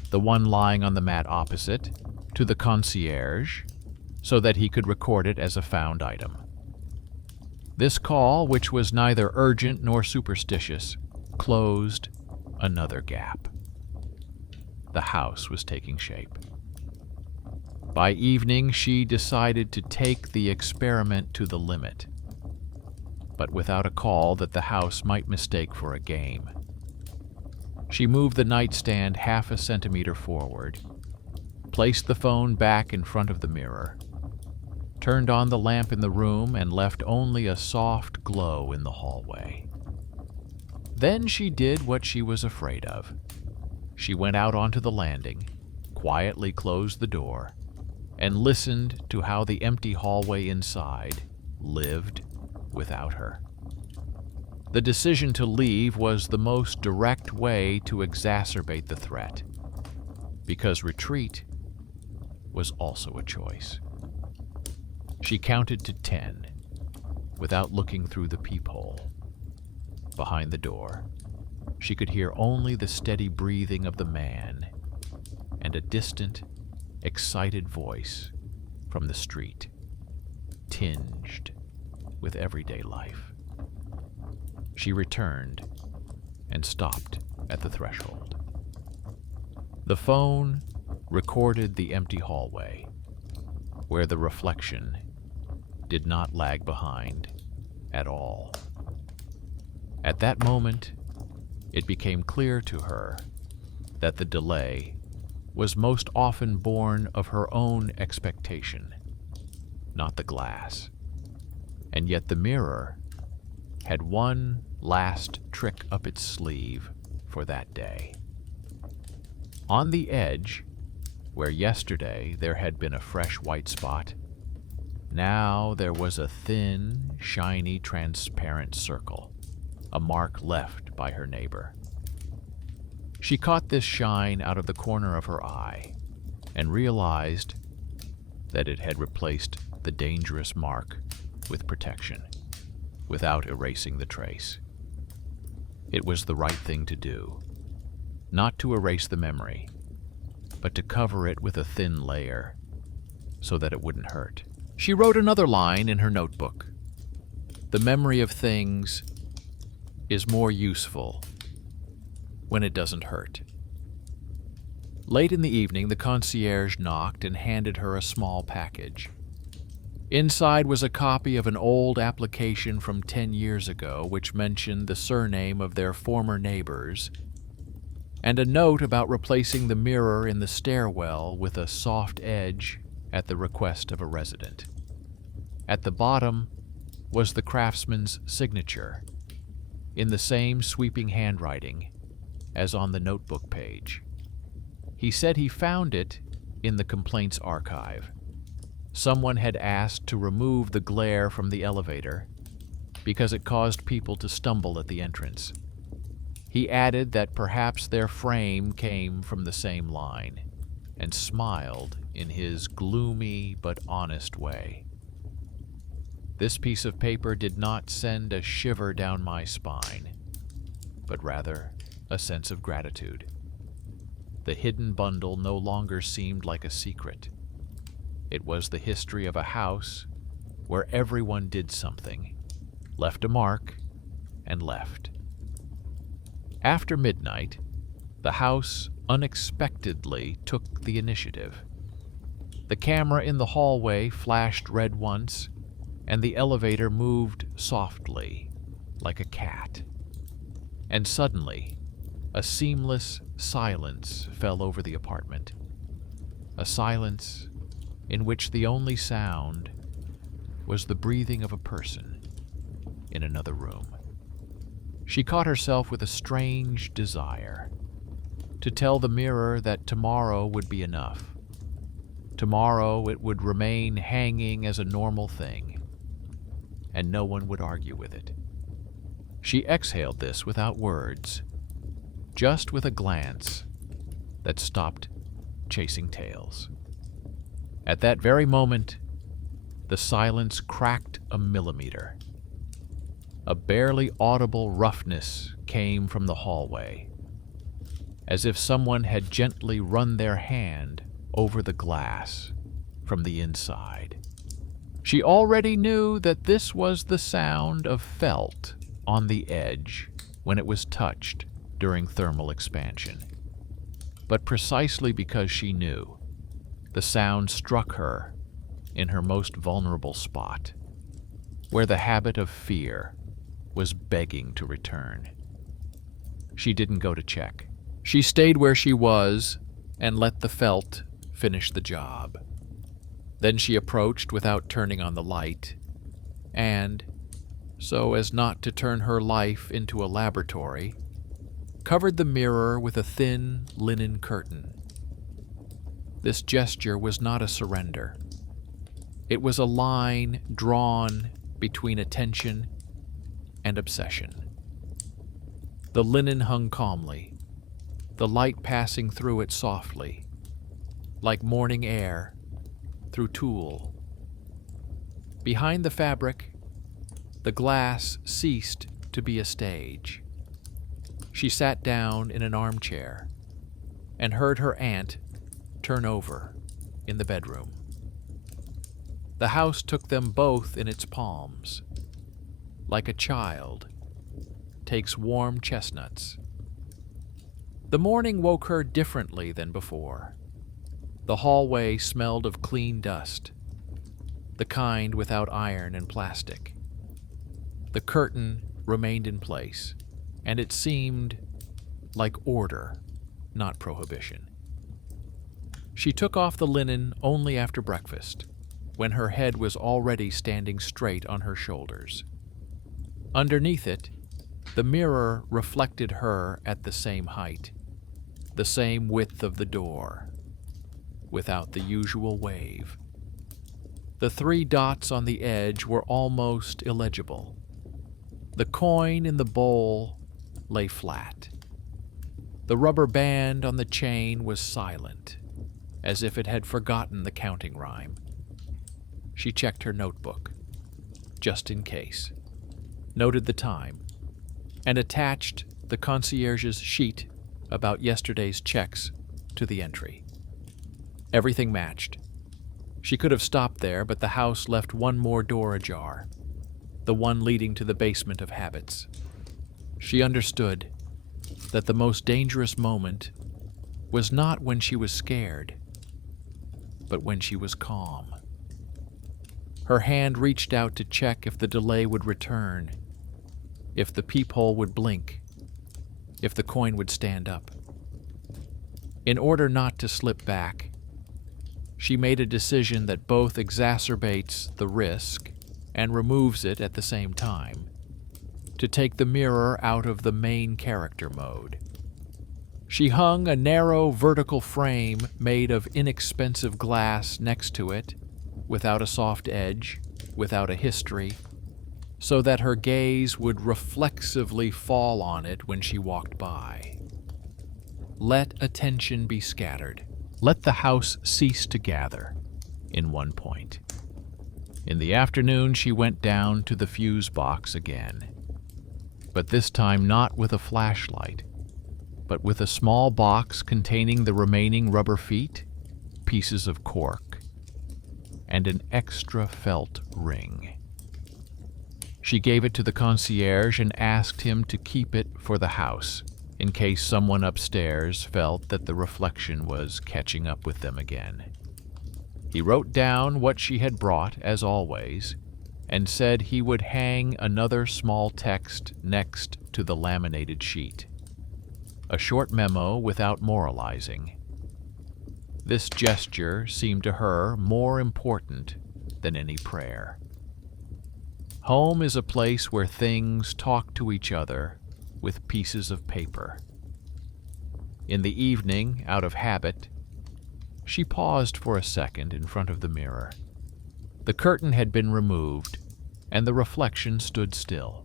the one lying on the mat opposite, to the concierge, so that he could record it as a found item. This call, which was neither urgent nor superstitious, closed another gap. The house was taking shape. By evening, she decided to take the experiment to the limit, but without a call that the house might mistake for a game. She moved the nightstand half a centimeter forward, placed the phone back in front of the mirror, turned on the lamp in the room, and left only a soft glow in the hallway. Then she did what she was afraid of. She went out onto the landing, quietly closed the door, and listened to how the empty hallway inside lived without her. The decision to leave was the most direct way to exacerbate the threat, because retreat was also a choice. She counted to 10 without looking through the peephole. Behind the door, she could hear only the steady breathing of the man and a distant, excited voice from the street, tinged with everyday life. She returned and stopped at the threshold. The phone recorded the empty hallway, where the reflection did not lag behind at all. At that moment, it became clear to her that the delay was most often born of her own expectation, not the glass. And yet the mirror had one last trick up its sleeve for that day. On the edge, where yesterday there had been a fresh white spot, now there was a thin, shiny, transparent circle, a mark left by her neighbor. She caught this shine out of the corner of her eye and realized that it had replaced the dangerous mark with protection, without erasing the trace. It was the right thing to do, not to erase the memory, but to cover it with a thin layer so that it wouldn't hurt. She wrote another line in her notebook. The memory of things is more useful when it doesn't hurt. Late in the evening, the concierge knocked and handed her a small package. Inside was a copy of an old application from 10 years ago which mentioned the surname of their former neighbors, and a note about replacing the mirror in the stairwell with a soft edge at the request of a resident. At the bottom was the craftsman's signature, in the same sweeping handwriting as on the notebook page. He said he found it in the complaints archive. Someone had asked to remove the glare from the elevator because it caused people to stumble at the entrance. He added that perhaps their frame came from the same line, and smiled in his gloomy but honest way. This piece of paper did not send a shiver down my spine, but rather a sense of gratitude. The hidden bundle no longer seemed like a secret. It was the history of a house where everyone did something, left a mark, and left. After midnight, the house unexpectedly took the initiative. The camera in the hallway flashed red once, and the elevator moved softly, like a cat. And suddenly, a seamless silence fell over the apartment. A silence in which the only sound was the breathing of a person in another room. She caught herself with a strange desire to tell the mirror that tomorrow would be enough. Tomorrow it would remain hanging as a normal thing, and no one would argue with it. She exhaled this without words, just with a glance that stopped chasing tails. At that very moment, the silence cracked a millimeter. A barely audible roughness came from the hallway, as if someone had gently run their hand over the glass from the inside. She already knew that this was the sound of felt on the edge when it was touched during thermal expansion. But precisely because she knew, the sound struck her in her most vulnerable spot, where the habit of fear was begging to return. She didn't go to check. She stayed where she was and let the felt finish the job. Then she approached without turning on the light, and, so as not to turn her life into a laboratory, covered the mirror with a thin linen curtain. This gesture was not a surrender. It was a line drawn between attention and obsession. The linen hung calmly, the light passing through it softly, like morning air through tulle. Behind the fabric, the glass ceased to be a stage. She sat down in an armchair and heard her aunt turn over in the bedroom. The house took them both in its palms, like a child takes warm chestnuts. The morning woke her differently than before. The hallway smelled of clean dust, the kind without iron and plastic. The curtain remained in place, and it seemed like order, not prohibition. She took off the linen only after breakfast, when her head was already standing straight on her shoulders. Underneath it, the mirror reflected her at the same height, the same width of the door, without the usual wave. The 3 dots on the edge were almost illegible. The coin in the bowl lay flat. The rubber band on the chain was silent, as if it had forgotten the counting rhyme. She checked her notebook, just in case, noted the time, and attached the concierge's sheet about yesterday's checks to the entry. Everything matched. She could have stopped there, but the house left one more door ajar, the one leading to the basement of habits. She understood that the most dangerous moment was not when she was scared, but when she was calm. Her hand reached out to check if the delay would return, if the peephole would blink, if the coin would stand up. In order not to slip back, she made a decision that both exacerbates the risk and removes it at the same time, to take the mirror out of the main character mode. She hung a narrow vertical frame made of inexpensive glass next to it, without a soft edge, without a history, so that her gaze would reflexively fall on it when she walked by. Let attention be scattered. Let the house cease to gather in one point. In the afternoon, she went down to the fuse box again, but this time not with a flashlight, but with a small box containing the remaining rubber feet, pieces of cork, and an extra felt ring. She gave it to the concierge and asked him to keep it for the house, in case someone upstairs felt that the reflection was catching up with them again. He wrote down what she had brought, as always, and said he would hang another small text next to the laminated sheet. A short memo without moralizing. This gesture seemed to her more important than any prayer. Home is a place where things talk to each other with pieces of paper. In the evening, out of habit, she paused for a second in front of the mirror. The curtain had been removed, and the reflection stood still.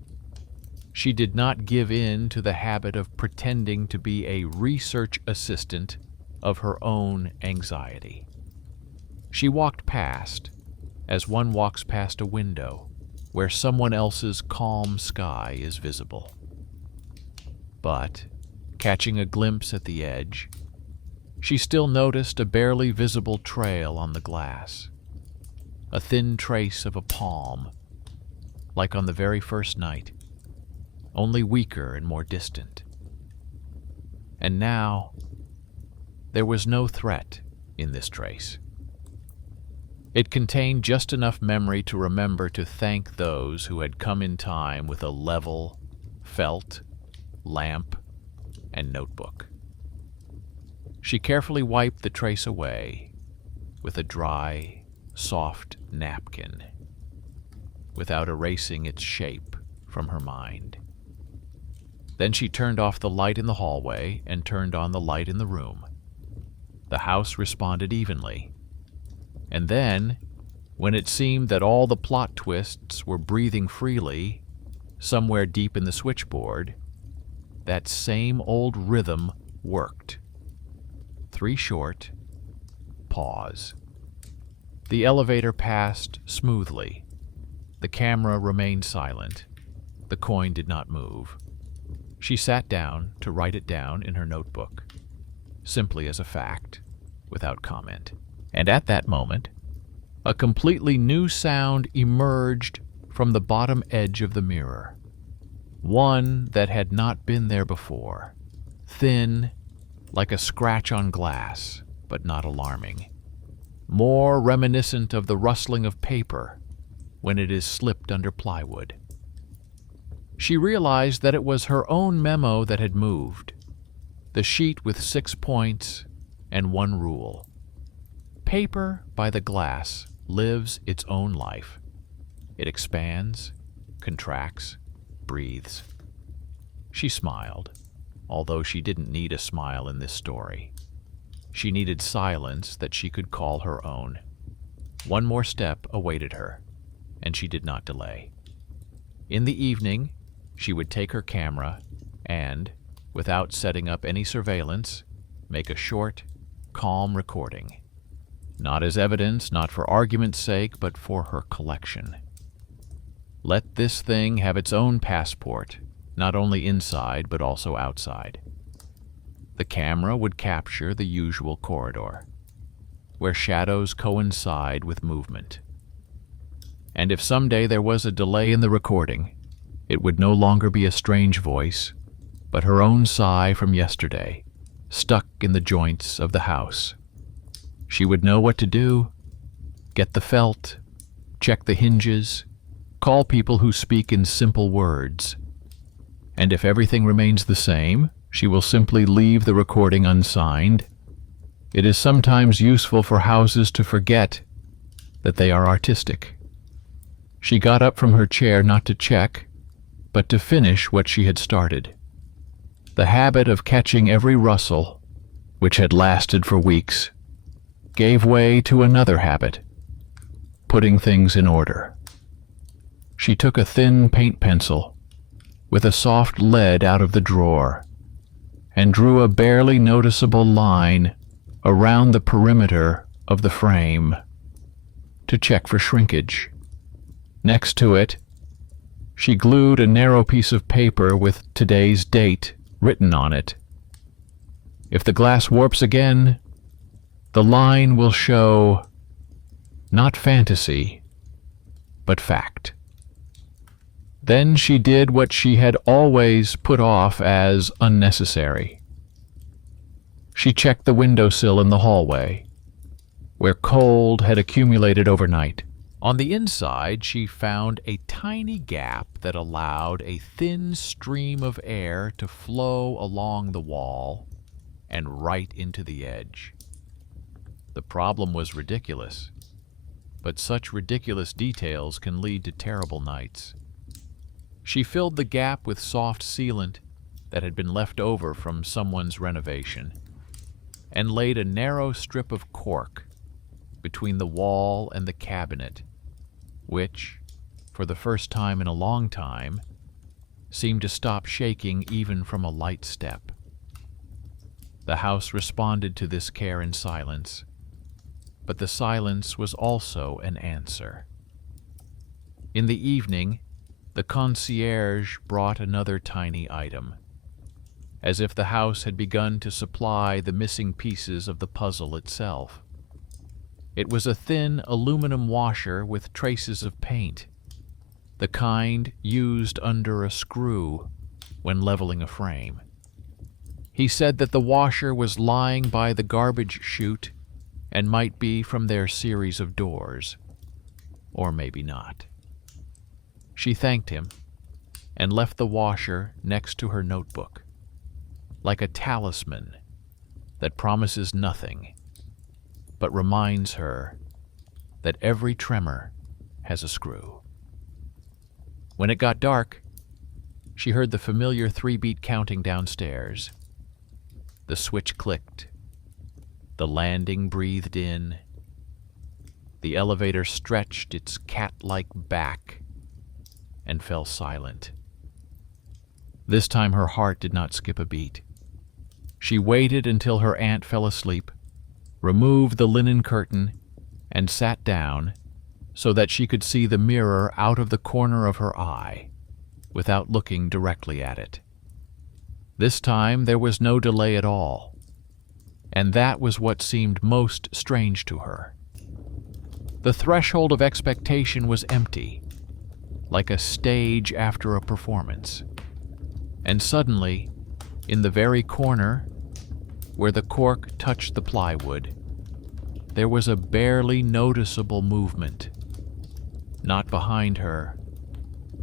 She did not give in to the habit of pretending to be a research assistant of her own anxiety. She walked past, as one walks past a window where someone else's calm sky is visible. But, catching a glimpse at the edge, she still noticed a barely visible trail on the glass, a thin trace of a palm, like on the very first night, only weaker and more distant. And now, there was no threat in this trace. It contained just enough memory to remember to thank those who had come in time with a level, felt, lamp, and notebook. She carefully wiped the trace away with a dry, soft napkin, without erasing its shape from her mind. Then she turned off the light in the hallway and turned on the light in the room. The house responded evenly. And then, when it seemed that all the plot twists were breathing freely, somewhere deep in the switchboard, that same old rhythm worked. 3 short, pause. The elevator passed smoothly. The camera remained silent. The coin did not move. She sat down to write it down in her notebook, simply as a fact, without comment. And at that moment, a completely new sound emerged from the bottom edge of the mirror. One that had not been there before. Thin, like a scratch on glass, but not alarming. More reminiscent of the rustling of paper when it is slipped under plywood. She realized that it was her own memo that had moved, the sheet with 6 points and one rule. Paper by the glass lives its own life. It expands, contracts, breathes. She smiled, although she didn't need a smile in this story. She needed silence that she could call her own. One more step awaited her, and she did not delay. In the evening, she would take her camera and, without setting up any surveillance, make a short, calm recording. Not as evidence, not for argument's sake, but for her collection. Let this thing have its own passport, not only inside but also outside. The camera would capture the usual corridor, where shadows coincide with movement. And if someday there was a delay in the recording, it would no longer be a strange voice, but her own sigh from yesterday, stuck in the joints of the house. She would know what to do: get the felt, check the hinges, call people who speak in simple words. And if everything remains the same, she will simply leave the recording unsigned. It is sometimes useful for houses to forget that they are artistic. She got up from her chair not to check, but to finish what she had started. The habit of catching every rustle, which had lasted for weeks, gave way to another habit: putting things in order. She took a thin paint pencil with a soft lead out of the drawer and drew a barely noticeable line around the perimeter of the frame to check for shrinkage. Next to it, she glued a narrow piece of paper with today's date written on it. If the glass warps again, the line will show not fantasy, but fact. Then she did what she had always put off as unnecessary. She checked the windowsill in the hallway, where cold had accumulated overnight. On the inside, she found a tiny gap that allowed a thin stream of air to flow along the wall and right into the edge. The problem was ridiculous, but such ridiculous details can lead to terrible nights. She filled the gap with soft sealant that had been left over from someone's renovation, and laid a narrow strip of cork between the wall and the cabinet, which, for the first time in a long time, seemed to stop shaking even from a light step. The house responded to this care in silence, but the silence was also an answer. In the evening, the concierge brought another tiny item, as if the house had begun to supply the missing pieces of the puzzle itself. It was a thin aluminum washer with traces of paint, the kind used under a screw when leveling a frame. He said that the washer was lying by the garbage chute and might be from their series of doors, or maybe not. She thanked him and left the washer next to her notebook, like a talisman that promises nothing, but reminds her that every tremor has a screw. When it got dark, she heard the familiar 3-beat counting downstairs. The switch clicked. The landing breathed in. The elevator stretched its cat-like back and fell silent. This time her heart did not skip a beat. She waited until her aunt fell asleep, removed the linen curtain, and sat down so that she could see the mirror out of the corner of her eye, without looking directly at it. This time there was no delay at all, and that was what seemed most strange to her. The threshold of expectation was empty, like a stage after a performance. And suddenly, in the very corner, where the cork touched the plywood, there was a barely noticeable movement. Not behind her,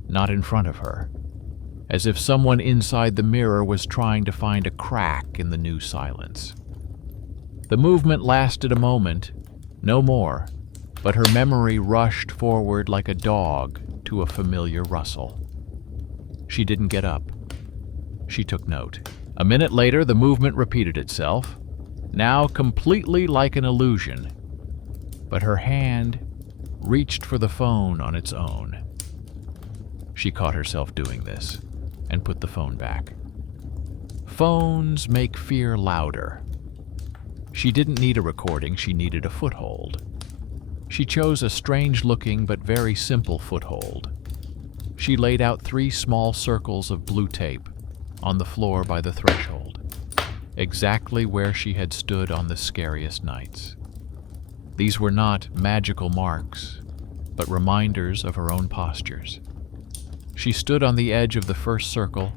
not in front of her, as if someone inside the mirror was trying to find a crack in the new silence. The movement lasted a moment, no more, but her memory rushed forward like a dog to a familiar rustle. She didn't get up. She took note. A minute later, the movement repeated itself, now completely like an illusion, but her hand reached for the phone on its own. She caught herself doing this and put the phone back. Phones make fear louder. She didn't need a recording, she needed a foothold. She chose a strange-looking but very simple foothold. She laid out 3 small circles of blue tape on the floor by the threshold, exactly where she had stood on the scariest nights. These were not magical marks, but reminders of her own postures. She stood on the edge of the first circle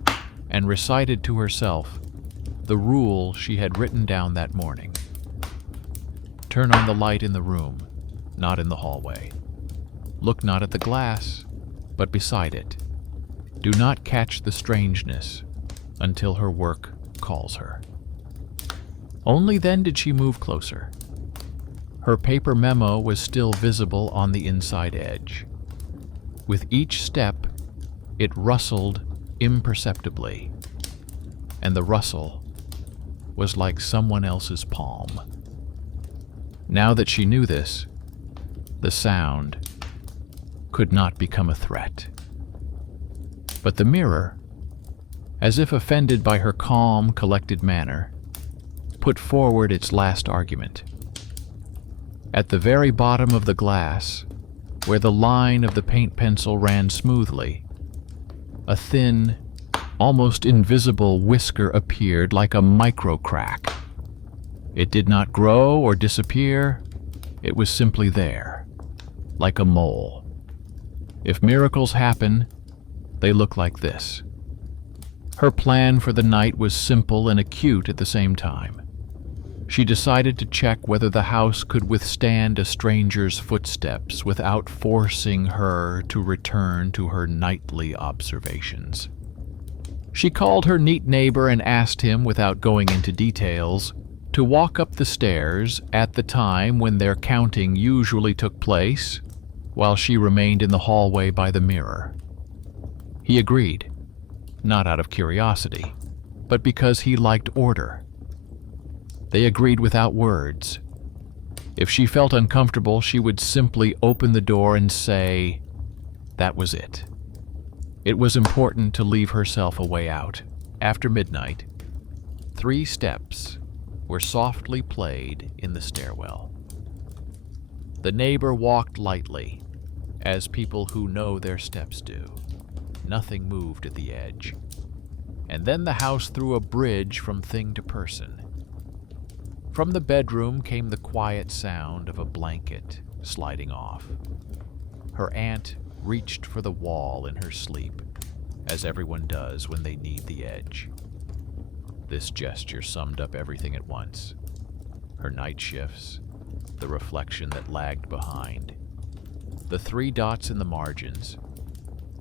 and recited to herself the rule she had written down that morning. Turn on the light in the room, not in the hallway. Look not at the glass, but beside it. Do not catch the strangeness until her work calls her. Only then did she move closer. Her paper memo was still visible on the inside edge. With each step, it rustled imperceptibly, and the rustle was like someone else's palm. Now that she knew this, the sound could not become a threat. But the mirror, as if offended by her calm, collected manner, put forward its last argument. At the very bottom of the glass, where the line of the paint pencil ran smoothly, a thin, almost invisible whisker appeared like a micro crack. It did not grow or disappear. It was simply there, like a mole. If miracles happen, they look like this. Her plan for the night was simple and acute at the same time. She decided to check whether the house could withstand a stranger's footsteps without forcing her to return to her nightly observations. She called her neat neighbor and asked him, without going into details, to walk up the stairs at the time when their counting usually took place, while she remained in the hallway by the mirror. He agreed, not out of curiosity, but because he liked order. They agreed without words. If she felt uncomfortable, she would simply open the door and say, that was it. It was important to leave herself a way out. After midnight, 3 steps were softly played in the stairwell. The neighbor walked lightly, as people who know their steps do. Nothing moved at the edge. And then the house threw a bridge from thing to person. From the bedroom came the quiet sound of a blanket sliding off. Her aunt reached for the wall in her sleep, as everyone does when they need the edge. This gesture summed up everything at once. Her night shifts, the reflection that lagged behind, the 3 dots in the margins,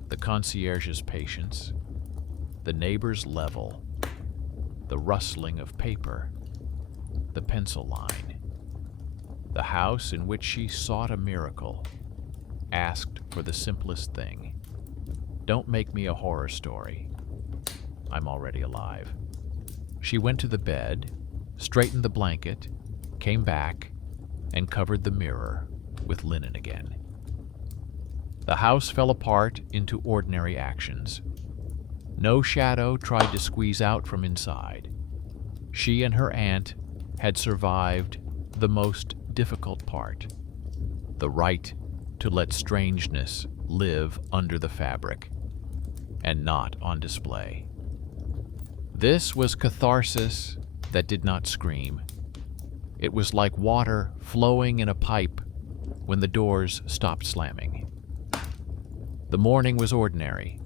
the concierge's patience, the neighbor's level, the rustling of paper, the pencil line. The house in which she sought a miracle, asked for the simplest thing. Don't make me a horror story. I'm already alive. She went to the bed, straightened the blanket, came back, and covered the mirror with linen again. The house fell apart into ordinary actions. No shadow tried to squeeze out from inside. She and her aunt had survived the most difficult part: the right to let strangeness live under the fabric and not on display. This was catharsis that did not scream. It was like water flowing in a pipe when the doors stopped slamming. The morning was ordinary.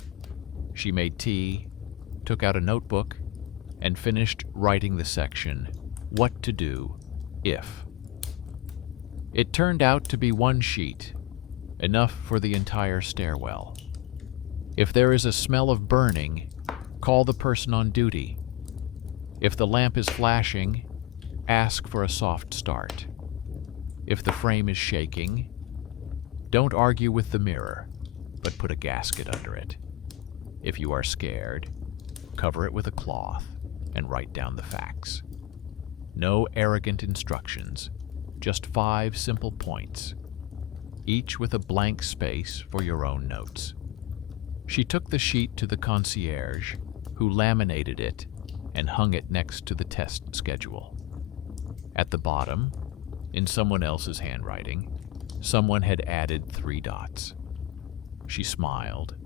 She made tea, took out a notebook, and finished writing the section, "What to Do If." It turned out to be one sheet, enough for the entire stairwell. If there is a smell of burning, call the person on duty. If the lamp is flashing, ask for a soft start. If the frame is shaking, don't argue with the mirror, but put a gasket under it. If you are scared, cover it with a cloth and write down the facts. No arrogant instructions, just 5 simple points, each with a blank space for your own notes. She took the sheet to the concierge, who laminated it and hung it next to the test schedule. At the bottom, in someone else's handwriting, someone had added 3 dots. She smiled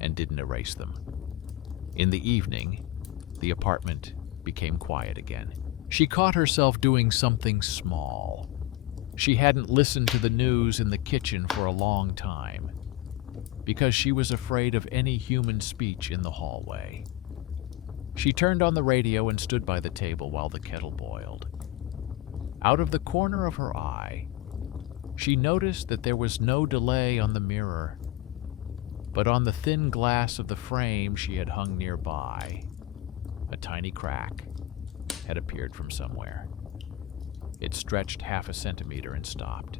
and didn't erase them. In the evening, the apartment became quiet again. She caught herself doing something small. She hadn't listened to the news in the kitchen for a long time, because she was afraid of any human speech in the hallway. She turned on the radio and stood by the table while the kettle boiled. Out of the corner of her eye, she noticed that there was no delay on the mirror, but on the thin glass of the frame she had hung nearby, a tiny crack had appeared from somewhere. It stretched half a centimeter and stopped.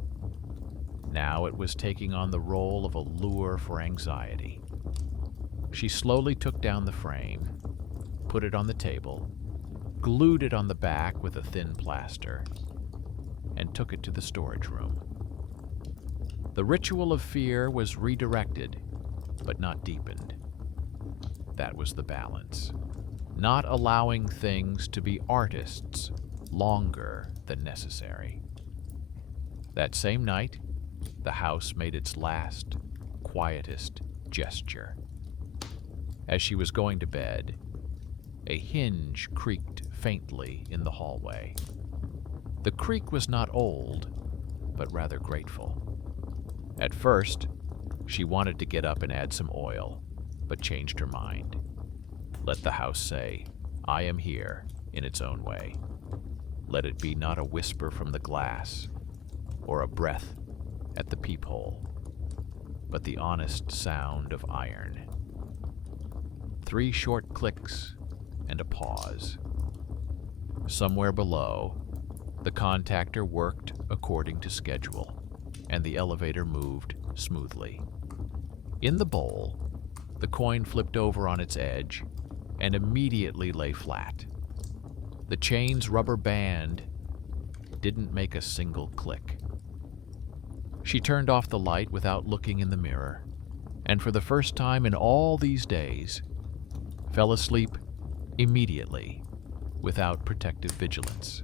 Now it was taking on the role of a lure for anxiety. She slowly took down the frame, put it on the table, glued it on the back with a thin plaster, and took it to the storage room. The ritual of fear was redirected, but not deepened. That was the balance. Not allowing things to be artists longer than necessary. That same night, the house made its last, quietest gesture. As she was going to bed, a hinge creaked faintly in the hallway. The creak was not old, but rather grateful. At first, she wanted to get up and add some oil, but changed her mind. Let the house say, "I am here," in its own way. Let it be not a whisper from the glass, or a breath at the peephole, but the honest sound of iron. 3 short clicks and a pause. Somewhere below, the contactor worked according to schedule, and the elevator moved smoothly. In the bowl, the coin flipped over on its edge and immediately lay flat. The chain's rubber band didn't make a single click. She turned off the light without looking in the mirror, and for the first time in all these days, fell asleep immediately, without protective vigilance.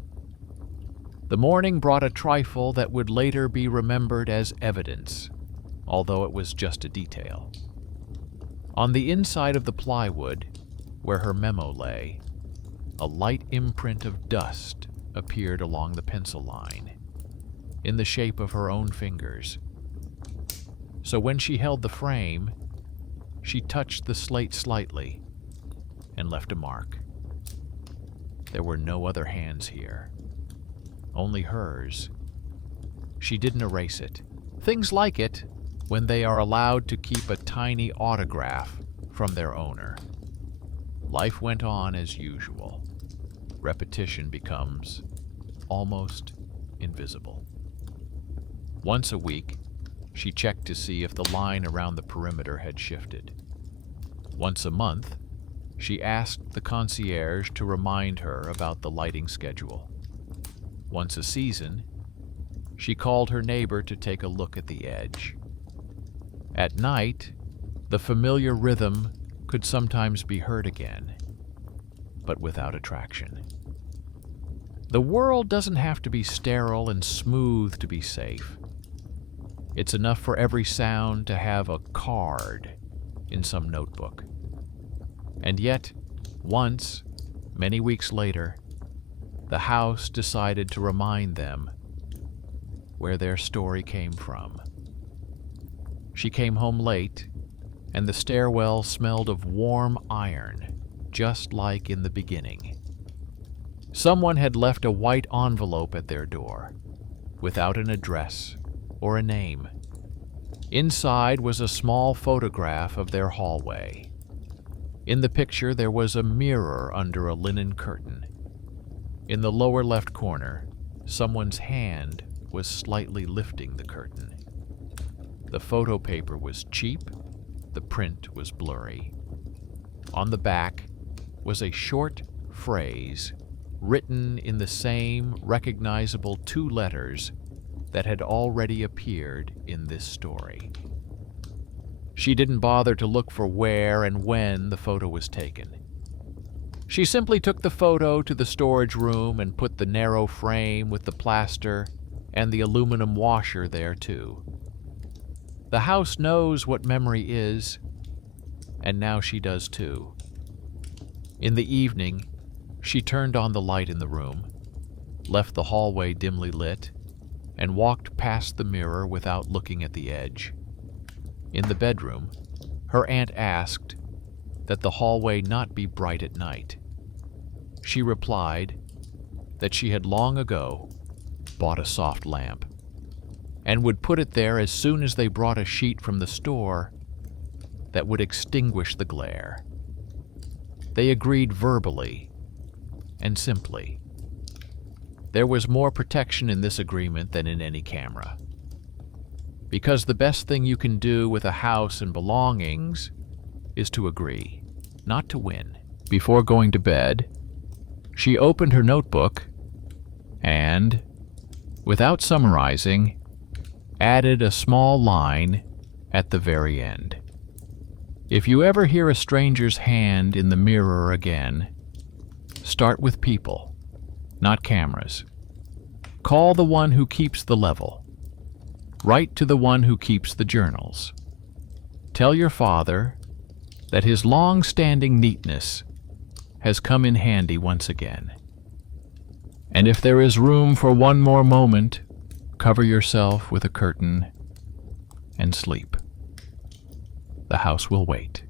The morning brought a trifle that would later be remembered as evidence, although it was just a detail. On the inside of the plywood, where her memo lay, a light imprint of dust appeared along the pencil line, in the shape of her own fingers. So when she held the frame, she touched the slate slightly and left a mark. There were no other hands here, only hers. She didn't erase it. Things like it, when they are allowed to keep a tiny autograph from their owner. Life went on as usual. Repetition becomes almost invisible. Once a week, she checked to see if the line around the perimeter had shifted. Once a month, she asked the concierge to remind her about the lighting schedule. Once a season, she called her neighbor to take a look at the edge. At night, the familiar rhythm could sometimes be heard again, but without attraction. The world doesn't have to be sterile and smooth to be safe. It's enough for every sound to have a card in some notebook. And yet, once, many weeks later, the house decided to remind them where their story came from. She came home late, and the stairwell smelled of warm iron, just like in the beginning. Someone had left a white envelope at their door, without an address or a name. Inside was a small photograph of their hallway. In the picture, there was a mirror under a linen curtain. In the lower left corner, someone's hand was slightly lifting the curtain. The photo paper was cheap, the print was blurry. On the back was a short phrase written in the same recognizable 2 letters that had already appeared in this story. She didn't bother to look for where and when the photo was taken. She simply took the photo to the storage room and put the narrow frame with the plaster and the aluminum washer there too. The house knows what memory is, and now she does too. In the evening, she turned on the light in the room, left the hallway dimly lit, and walked past the mirror without looking at the edge. In the bedroom, her aunt asked that the hallway not be bright at night. She replied that she had long ago bought a soft lamp and would put it there as soon as they brought a sheet from the store that would extinguish the glare. They agreed verbally and simply. There was more protection in this agreement than in any camera. Because the best thing you can do with a house and belongings is to agree, not to win. Before going to bed, she opened her notebook and, without summarizing, added a small line at the very end. If you ever hear a stranger's hand in the mirror again, start with people, not cameras. Call the one who keeps the level. Write to the one who keeps the journals. Tell your father that his long-standing neatness has come in handy once again. And if there is room for one more moment, cover yourself with a curtain and sleep. The house will wait.